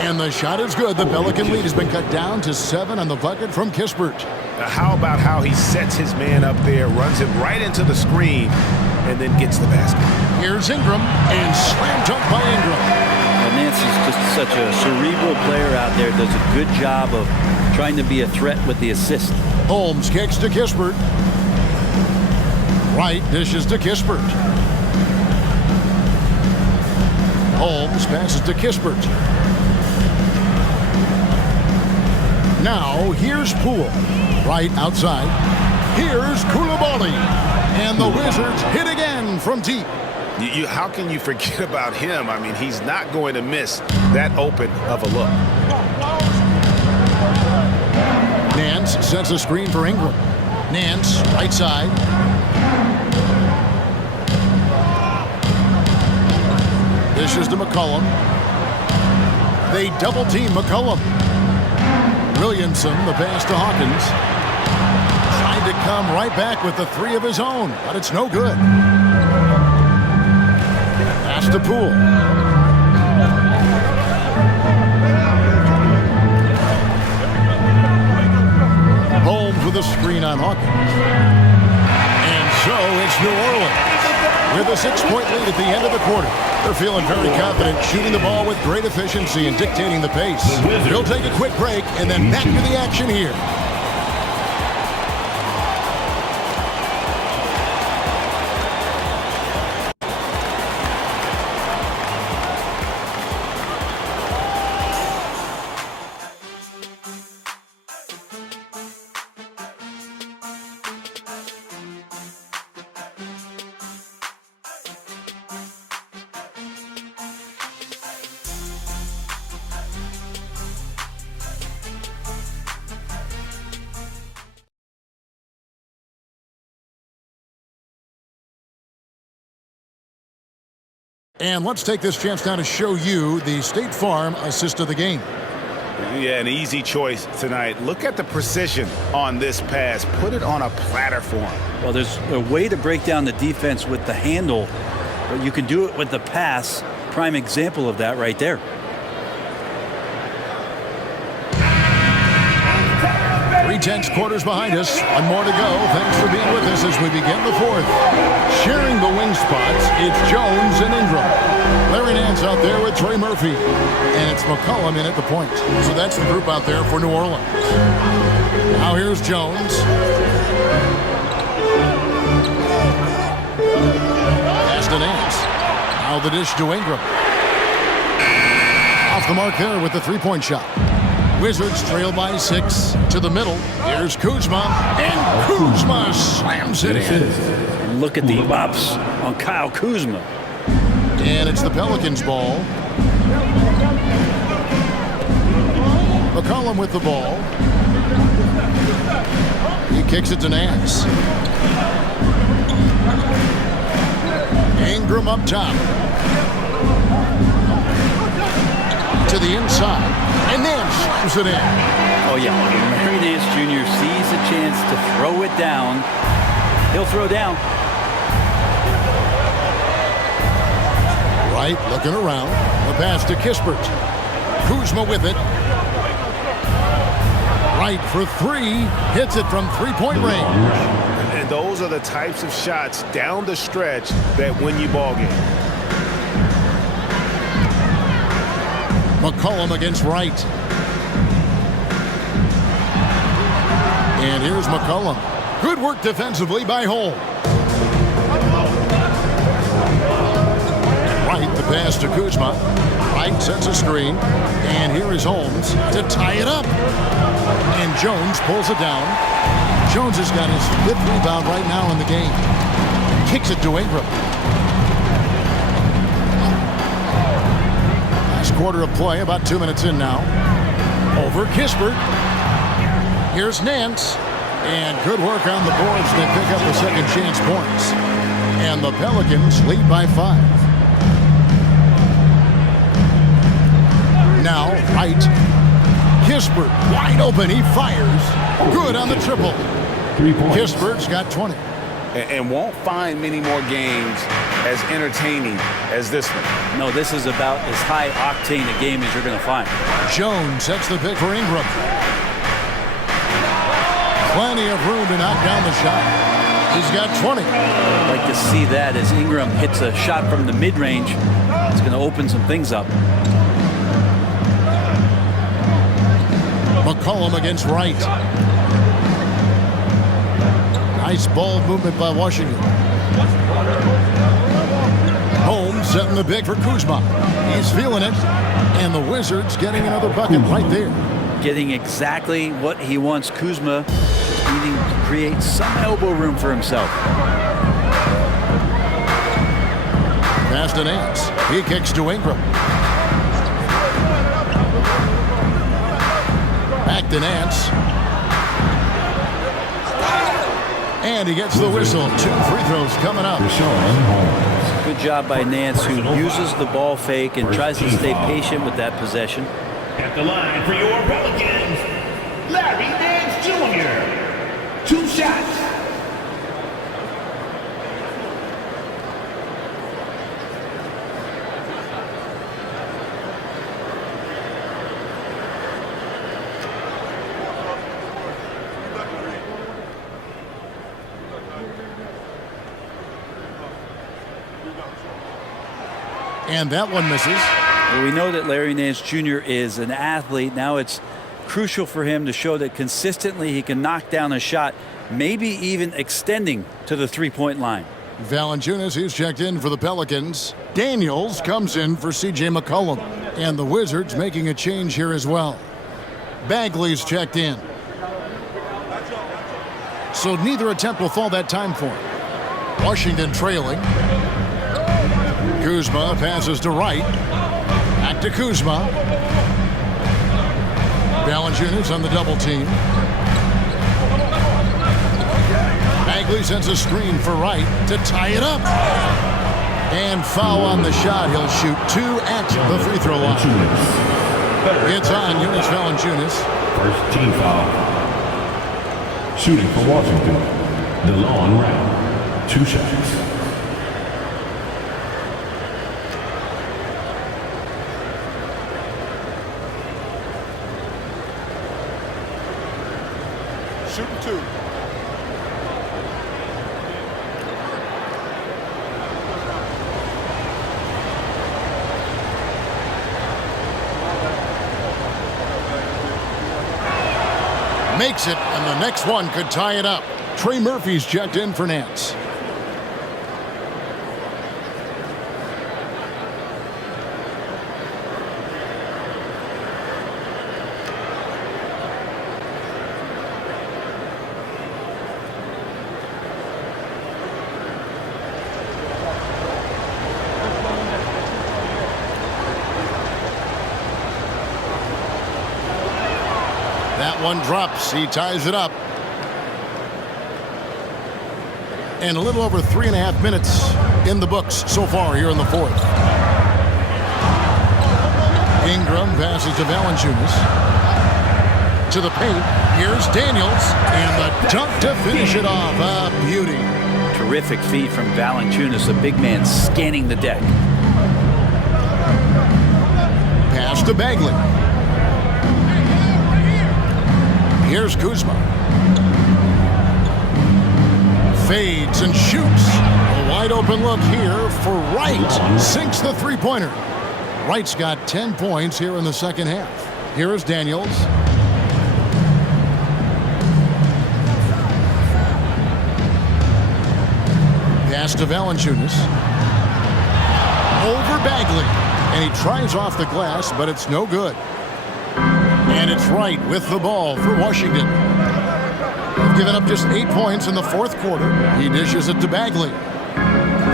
And the shot is good. The Pelican lead has been cut down to 7 on the bucket from Kispert. How about how he sets his man up there, runs him right into the screen, and then gets the basket. Here's Ingram, and slam dunk by Ingram. Well, Nancy's just such a cerebral player out there, does a good job of trying to be a threat with the assist. Holmes kicks to Kispert. Wright dishes to Kispert. Holmes passes to Kispert. Now, here's Poole. Right outside. Here's Koulibaly. And the Wizards hit again from deep. How can you forget about him? I mean, he's not going to miss that open of a look. Nance sets a screen for Ingram. Nance, right side. Dishes to McCollum. They double team McCollum. Williamson, the pass to Hawkins. Trying to come right back with the 3 of his own, but it's no good. Pass to Poole. Holmes with a screen on Hawkins. And so it's New Orleans with a 6-point lead at the end of the quarter. They're feeling very confident, shooting the ball with great efficiency and dictating the pace. We'll take a quick break and then back to the action here. And let's take this chance now to show you the State Farm assist of the game. Yeah, an easy choice tonight. Look at the precision on this pass. Put it on a platter form. Well, there's a way to break down the defense with the handle, but you can do it with the pass. Prime example of that right there. 3 quarters behind us. 1 more to go. Thanks for being with us as we begin the fourth. Sharing the wing spots, it's Jones and Ingram. Larry Nance out there with Trey Murphy. And it's McCollum in at the point. So that's the group out there for New Orleans. Now here's Jones. Pass to Nance. Now the dish to Ingram. Off the mark there with the 3-point shot. Wizards trail by 6 to the middle. Here's Kuzma, and Kuzma slams it in. Look at the ups on Kyle Kuzma. And it's the Pelicans' ball. McCollum with the ball. He kicks it to Nance. Ingram up top. To the inside. And Nance shoots it in. Oh, yeah. When Larry Nance Jr. sees a chance to throw it down, he'll throw down. Wright looking around. The pass to Kispert. Kuzma with it. Wright for three. Hits it from three-point range. And those are the types of shots down the stretch that win you ball game. McCollum against Wright. And here's McCollum. Good work defensively by Holmes. Wright, the pass to Kuzma. Wright sets a screen. And here is Holmes to tie it up. And Jones pulls it down. Jones has got his 5th rebound right now in the game. Kicks it to Ingram. Last quarter of play, about 2 minutes in now. Over Kispert. Here's Nance. And good work on the boards. They pick up the second chance points. And the Pelicans lead by 5. Now, Wright. Kispert wide open. He fires. Good on the triple. 3 points. Kispert's got 20. And won't find many more games as entertaining as this one. No, this is about as high octane a game as you're going to find. Jones sets the pick for Ingram. Plenty of room to knock down the shot. He's got 20. I'd like to see that as Ingram hits a shot from the mid-range. It's going to open some things up. McCollum against Wright. Nice ball movement by Washington. Holmes setting the pick for Kuzma. He's feeling it. And the Wizards getting another bucket right there. Getting exactly what he wants. Kuzma needing to create some elbow room for himself. Pass to Nance. He kicks to Ingram. Back to Nance. And he gets the whistle. 2 free throws coming up. Good job by Nance, who uses the ball fake and tries to stay patient with that possession. At the line for your Pelicans, Larry Nance Jr. 2 shots. And that one misses. Well, we know that Larry Nance Jr. is an athlete. Now it's crucial for him to show that consistently he can knock down a shot, maybe even extending to the three-point line. Valanciunas, he's checked in for the Pelicans. Daniels comes in for C.J. McCollum. And the Wizards making a change here as well. Bagley's checked in. So neither attempt will fall that time for him. Washington trailing. Kuzma passes to Wright. Back to Kuzma. Valanciunas on the double team. Bagley sends a screen for Wright to tie it up. And foul on the shot. He'll shoot 2 at the free throw line. It's on Jonas Valanciunas. First team foul. Shooting for Washington, DeLon Wright. 2 shots. Shooting 2. Makes it, and the next one could tie it up. Trey Murphy's checked in for Nance. That That one drops. He ties it up. And a little over 3.5 minutes in the books so far here in the fourth. Ingram passes to Valanciunas. To the paint. Here's Daniels. And the dunk to finish it off. A beauty. Terrific feed from Valanciunas, the big man scanning the deck. Pass to Bagley. Here's Kuzma. Fades and shoots. A wide open look here for Wright. Sinks the three-pointer. Wright's got 10 points here in the second half. Here is Daniels. Pass to Valanciunas. Over Bagley. And he tries off the glass, but it's no good. And it's Wright with the ball for Washington. They've given up just 8 points in the fourth quarter. He dishes it to Bagley.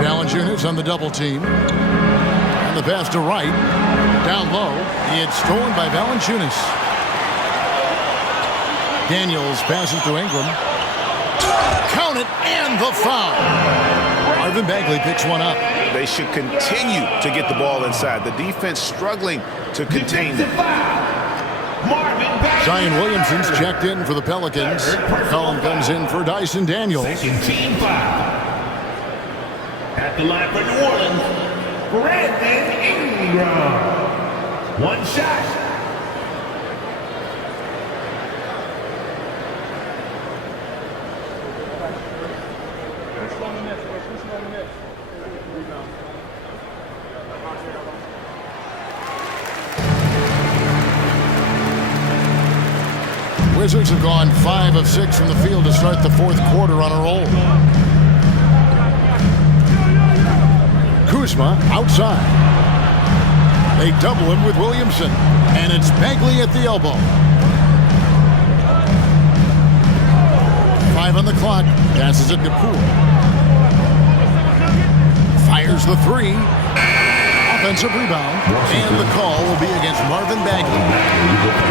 Valanciunas on the double team. And the pass to Wright. Down low. It's stolen by Valanciunas. Daniels passes to Ingram. Count it, and the foul. Marvin Bagley picks one up. They should continue to get the ball inside. The defense struggling to contain them. Zion Williamson's checked in for the Pelicans. Colin comes in for Dyson Daniels. Second team foul. At the line for New Orleans, Brandon Ingram. One shot. Wizards have gone 5 of 6 from the field to start the fourth quarter on a roll. Kuzma outside. They double him with Williamson. And it's Bagley at the elbow. 5 on the clock. Passes it to Poole. Fires the three. Offensive rebound. And the call will be against Marvin Bagley.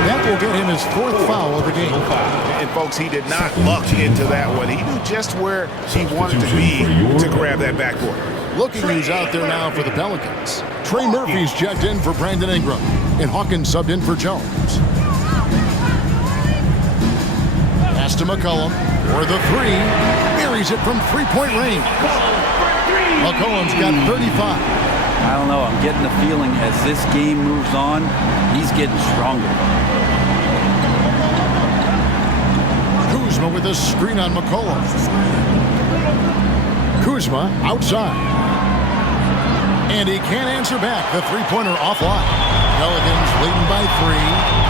That will get him his fourth foul of the game. And folks, he did not luck into that one. He knew just where he wanted to be to grab that backboard. Looking who's out there now for the Pelicans. Trey Murphy's checked in for Brandon Ingram. And Hawkins subbed in for Jones. Pass to McCollum for the three. Buries it from three-point range. McCollum's got 35. I don't know. I'm getting the feeling as this game moves on, he's getting stronger. Kuzma with a screen on McCollum. Kuzma outside. And he can't answer back. The three-pointer offline. Pelicans leading by 3.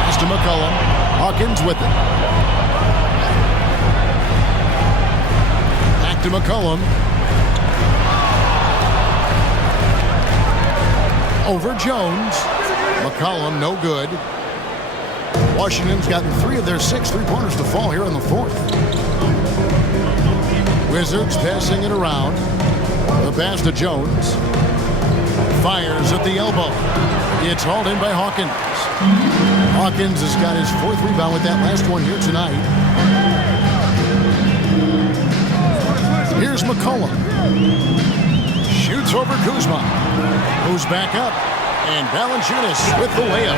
Pass to McCollum. Hawkins with it. Back to McCollum. Over Jones. McCollum, no good. Washington's gotten 3 of their 6 three-pointers to fall here in the fourth. Wizards passing it around. The pass to Jones. Fires at the elbow. It's hauled in by Hawkins. Hawkins has got his 4th rebound with that last one here tonight. Here's McCollum. Shoots over Kuzma. Who's back up. And Valanciunas with the layup.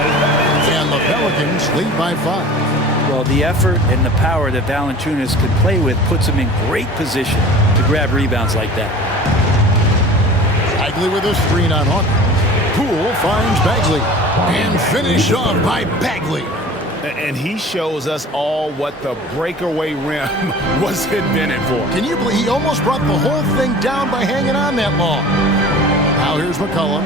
And the Pelicans lead by 5. Well, the effort and the power that Valanciunas could play with puts him in great position to grab rebounds like that. Bagley with a screen on Hawkins. Poole finds Bagley. And finished off by Bagley. And he shows us all what the breakaway rim was invented for. Can you believe he almost brought the whole thing down by hanging on that long? Now here's McCollum.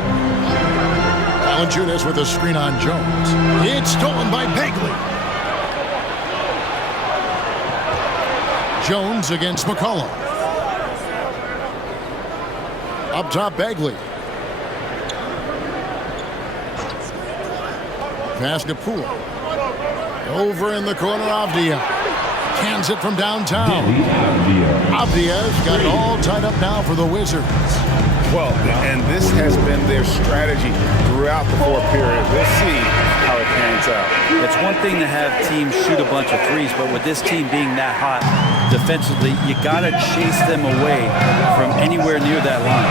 Valanciunas with a screen on Jones. It's stolen by Bagley. Jones against McCollum. Up top, Bagley. Pass to Poole. Over in the corner, Avdia. Hands it from downtown. Avdia's got it all tied up now for the Wizards. Well, and this has been their strategy throughout the fourth period. We'll see how it pans out. It's one thing to have teams shoot a bunch of threes, but with this team being that hot defensively, you got to chase them away from anywhere near that line.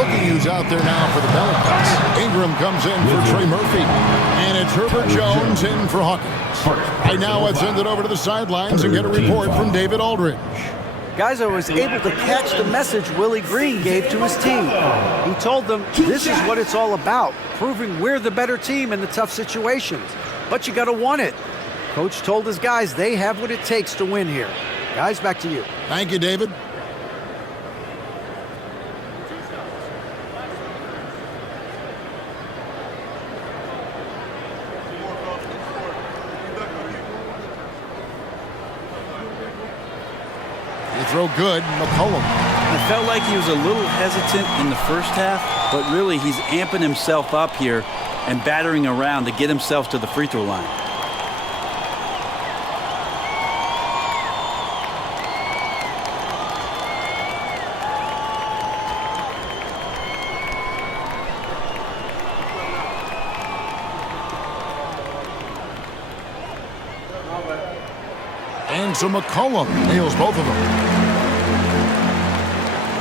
Looking who's out there now for the Pelicans. Ingram comes in for Trey Murphy. And it's Herbert Jones in for Hawkins. Right now, let's send it over to the sidelines and get a report from David Aldridge. Guys, I was able to catch the message Willie Green gave to his team. He told them this is what it's all about, proving we're the better team in the tough situations. But you got to want it. Coach told his guys they have what it takes to win here. Guys, back to you. Thank you, David. Throw good, McCollum. It felt like he was a little hesitant in the first half, but really he's amping himself up here and battering around to get himself to the free throw line. And so McCollum nails both of them.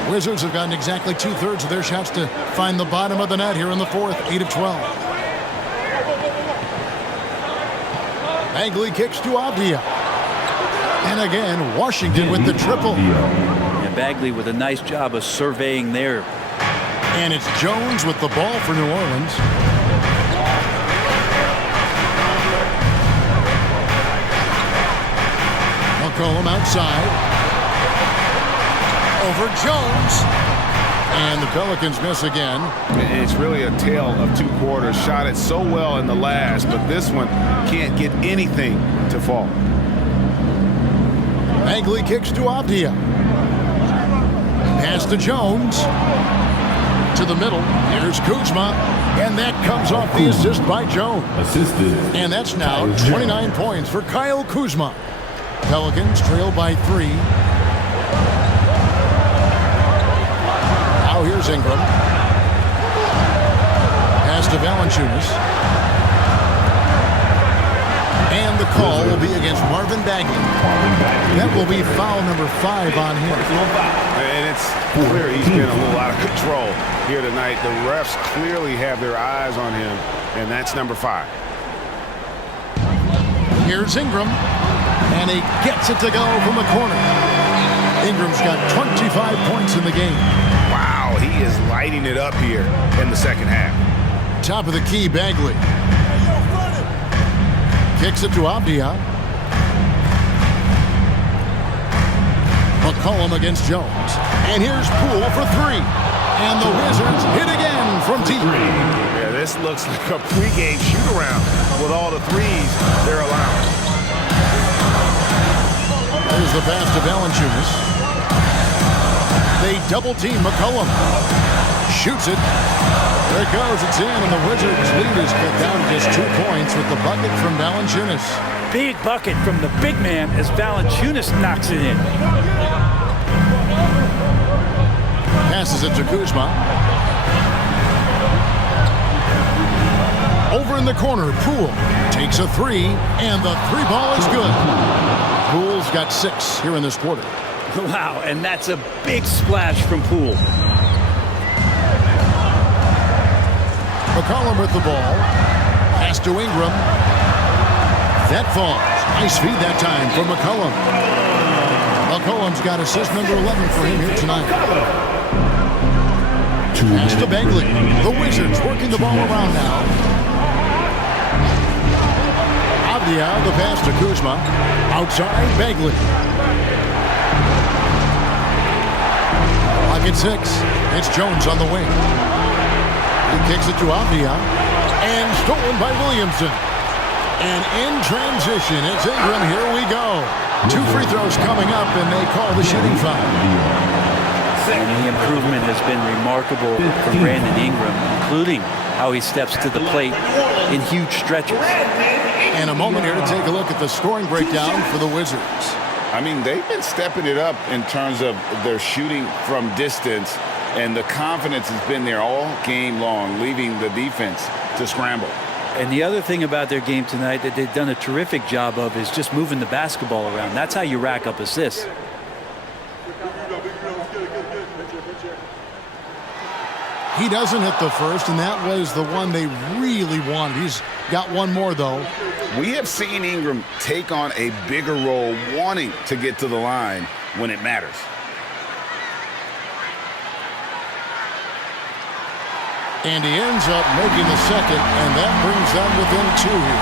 Wizards have gotten exactly 2/3 of their shots to find the bottom of the net here in the fourth, 8 of 12. Bagley kicks to Avdia. And again, Washington with the triple. And Bagley with a nice job of surveying there. And it's Jones with the ball for New Orleans. McCollum outside. Over Jones. And the Pelicans miss again. It's really a tale of two quarters. Shot it so well in the last, but this one can't get anything to fall. Bagley kicks to Avdia. Pass to Jones. To the middle. Here's Kuzma. And that comes off the assist by Jones. Assisted. And that's now 29 points for Kyle Kuzma. Pelicans trail by 3. Now here's Ingram. Pass to Valanciunas. And the call will be against Marvin Bagley. That will be foul number 5 on him. And it's clear he's been a little out of control here tonight. The refs clearly have their eyes on him, and that's number 5. Here's Ingram. And he gets it to go from the corner. Ingram's got 25 points in the game. Wow, he is lighting it up here in the second half. Top of the key, Bagley. Kicks it to Avdia. McCollum against Jones. And here's Poole for 3. And the Wizards hit again from deep. Yeah, this looks like a pregame shoot-around with all the threes they're allowing. There's the pass to Valanciunas. They double-team McCollum. Shoots it. There it goes. It's in, and the Wizards' lead is cut down to just 2 points with the bucket from Valanciunas. Big bucket from the big man as Valanciunas knocks it in. Passes it to Kuzma. Over in the corner, Poole takes a 3, and the 3 ball is good. Poole's got 6 here in this quarter. Wow, and that's a big splash from Poole. McCollum with the ball. Pass to Ingram. That falls. Nice feed that time for McCollum. McCollum's got assist number 11 for him here tonight. Pass to Bagley. The Wizards working the ball around now. Avdia, the pass to Kuzma. Outside, Bagley. Pocket 6. It's Jones on the wing. He kicks it to Avdia. And stolen by Williamson. And in transition, it's Ingram. Here we go. 2 free throws coming up, and they call the shooting foul. And the improvement has been remarkable from Brandon Ingram, including how he steps to the plate in huge stretches. And a moment here to take a look at the scoring breakdown for the Wizards. I mean, they've been stepping it up in terms of their shooting from distance, and the confidence has been there all game long, leaving the defense to scramble. And the other thing about their game tonight that they've done a terrific job of is just moving the basketball around. That's how you rack up assists. He doesn't hit the first, and that was the one they really wanted. He's got one more, though. We have seen Ingram take on a bigger role, wanting to get to the line when it matters. And he ends up making the second, and that brings them within 2 here.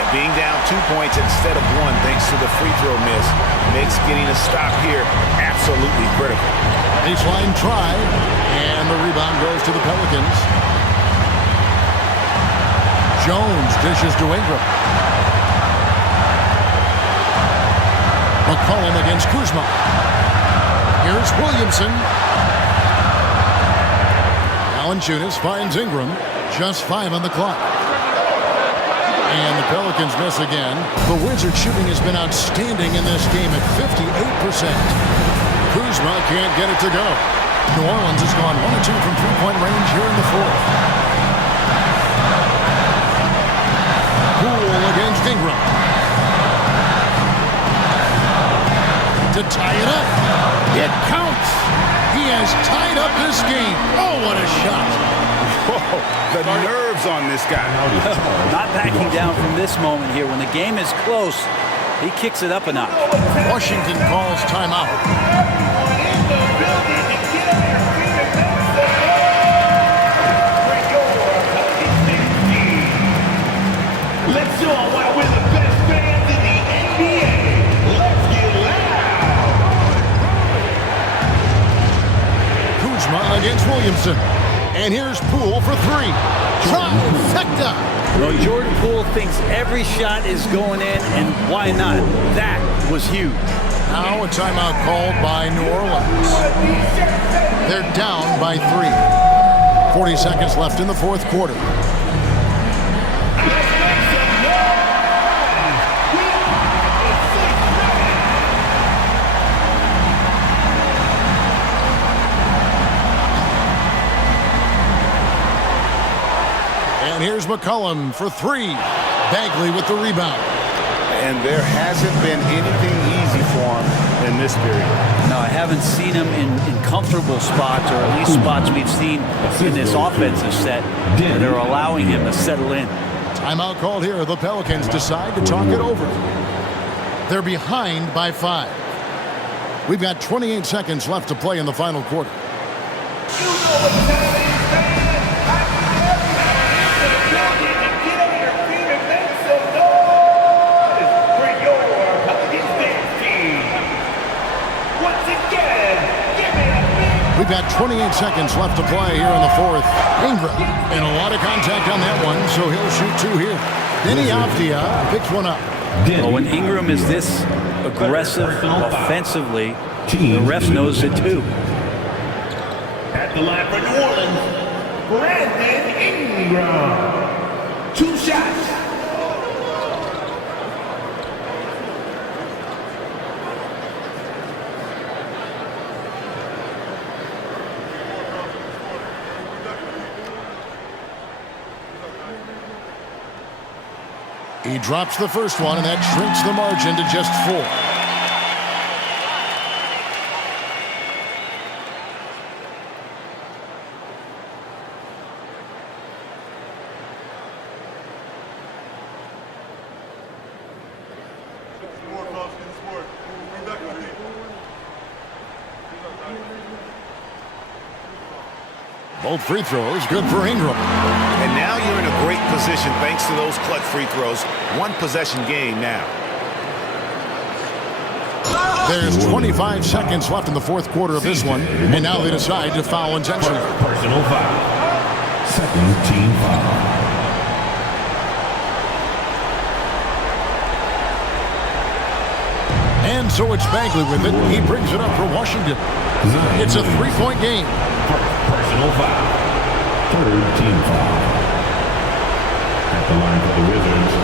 Yeah, being down 2 points instead of 1 thanks to the free throw miss makes getting a stop here absolutely critical. Baseline try, and the rebound goes to the Pelicans. Jones dishes to Ingram. McCollum against Kuzma. Here's Williamson. Valanciunas finds Ingram. Just 5 on the clock. And the Pelicans miss again. The Wizards shooting has been outstanding in this game at 58%. Kuzma can't get it to go. New Orleans has gone 1 of 2 from three-point range here in the fourth. Poole against Ingram. To tie it up. It counts. He has tied up this game. Oh, what a shot. Whoa, the nerves on this guy. Not backing down from this moment here. When the game is close, he kicks it up a notch. Washington calls timeout. Let's show them why we're the best fans in the NBA. Let's get loud. Kuzma against Williamson. And here's Poole for 3. Trifecta. Well, Jordan Poole thinks every shot is going in, and why not? That was huge. Now a timeout called by New Orleans. They're down by 3. 40 seconds left in the fourth quarter. And here's McCollum for 3. Bagley with the rebound. And there hasn't been anything easy for him in this period. No, I haven't seen him in comfortable spots, or at least spots we've seen in this offensive set that are allowing him to settle in. Timeout called here. The Pelicans decide to talk it over. They're behind by 5. We've got 28 seconds left to play in the final quarter. We've got 28 seconds left to play here in the fourth. Ingram, and a lot of contact on that one, so he'll shoot 2 here. Denny Avdia picks one up. Well, when Ingram is this aggressive offensively, the ref knows it too. At the line for New Orleans, Brandon Ingram. 2 shots. He drops the first one, and that shrinks the margin to just 4. Both free throws good for Ingram. And now you're in a great position thanks to those clutch free throws. 1 possession game now. There's 25 seconds left in the fourth quarter of this one, and now they decide to foul intentionally. Personal foul. Second team foul. And so it's Bagley with it. He brings it up for Washington. It's a 3-point game. Personal foul. Third team foul. At the line for the Wizards,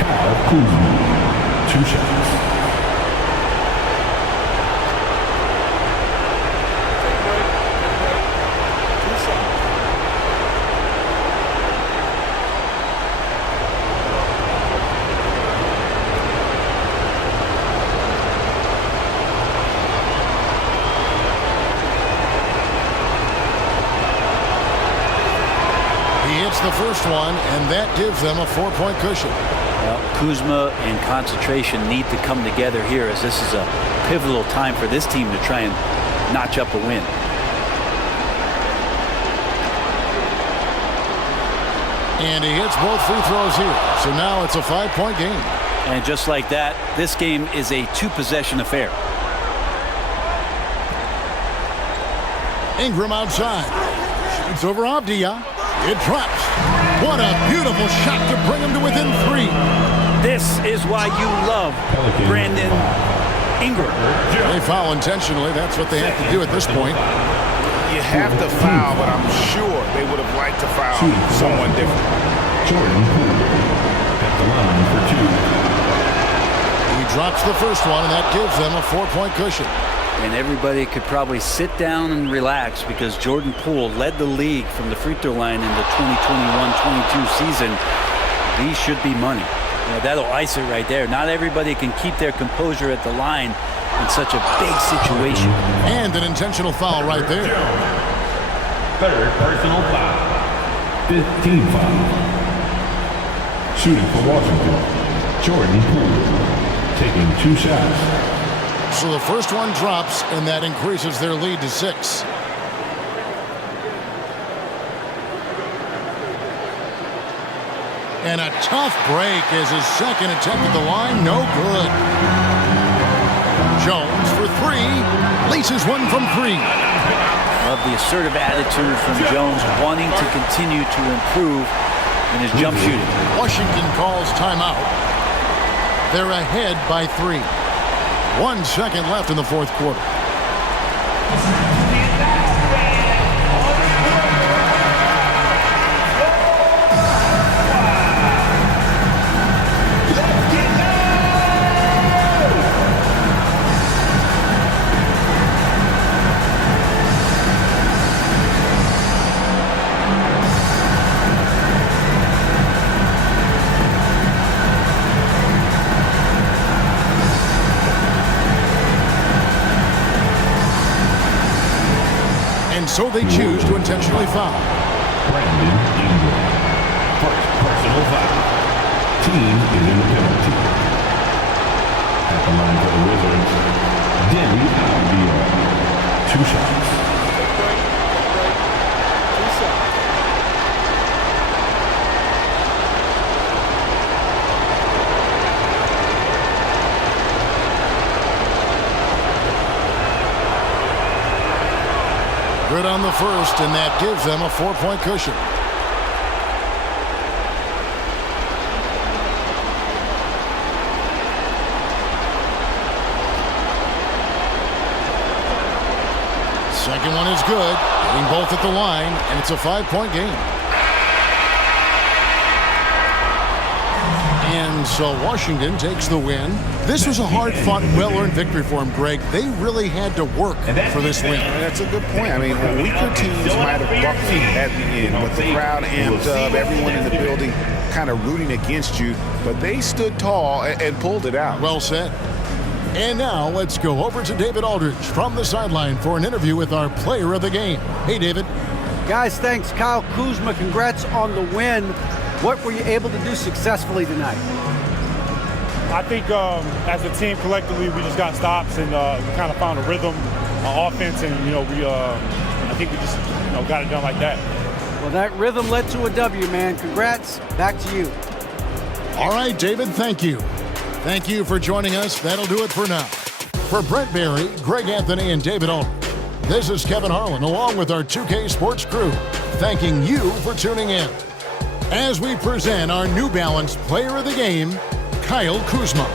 Kyle Kuzma. 2 shots. gets the first one, and that gives them a 4-point cushion. Well, Kuzma and concentration need to come together here, as this is a pivotal time for this team to try and notch up a win. And he hits both free throws here. So now it's a 5-point game. And just like that, this game is a 2-possession affair. Ingram outside. Shoots over Avdia. It drops. What a beautiful shot to bring him to within 3. This is why you love Brandon Ingram. They foul intentionally. That's what they have to do at this point. You have to foul, but I'm sure they would have liked to foul someone different. Jordan Poole at the line for 2. He drops the first one, and that gives them a 4-point cushion. And everybody could probably sit down and relax, because Jordan Poole led the league from the free throw line in the 2021-22 season. These should be money. You know, that'll ice it right there. Not everybody can keep their composure at the line in such a big situation. And an intentional foul right there. Third personal foul. 15 foul. Shooting for Washington, Jordan Poole, taking 2 shots. So the first one drops, and that increases their lead to 6. And a tough break as his second attempt at the line, no good. Jones for 3, laces one from 3. Love the assertive attitude from Jones, wanting to continue to improve in his jump shooting. Washington calls timeout. They're ahead by 3. 1 second left in the fourth quarter. So they choose to intentionally foul. Brandon Ingram, first personal foul. Team is in the penalty. At the line for the Wizards, Denny Avdia, 2 shots. Good on the first, and that gives them a 4-point cushion. Second one is good, getting both at the line, and it's a 5-point game. And so Washington takes the win. This was a hard-fought, well-earned victory for them, Greg. They really had to work for this win. That's a good point. I mean, weaker teams might have bucked at the end, but the crowd amped up, everyone in the building kind of rooting against you, but they stood tall and pulled it out. Well said. And now let's go over to David Aldridge from the sideline for an interview with our player of the game. Hey, David. Guys, thanks. Kyle Kuzma, congrats on the win. What were you able to do successfully tonight? I think as a team collectively, we just got stops and we kind of found a rhythm on offense, and I think we just got it done like that. Well, that rhythm led to a W, man. Congrats. Back to you. All right, David, thank you. Thank you for joining us. That'll do it for now. For Brent Barry, Greg Anthony, and David Aldridge, this is Kevin Harlan along with our 2K Sports crew, thanking you for tuning in as we present our New Balance Player of the Game, Kyle Kuzma.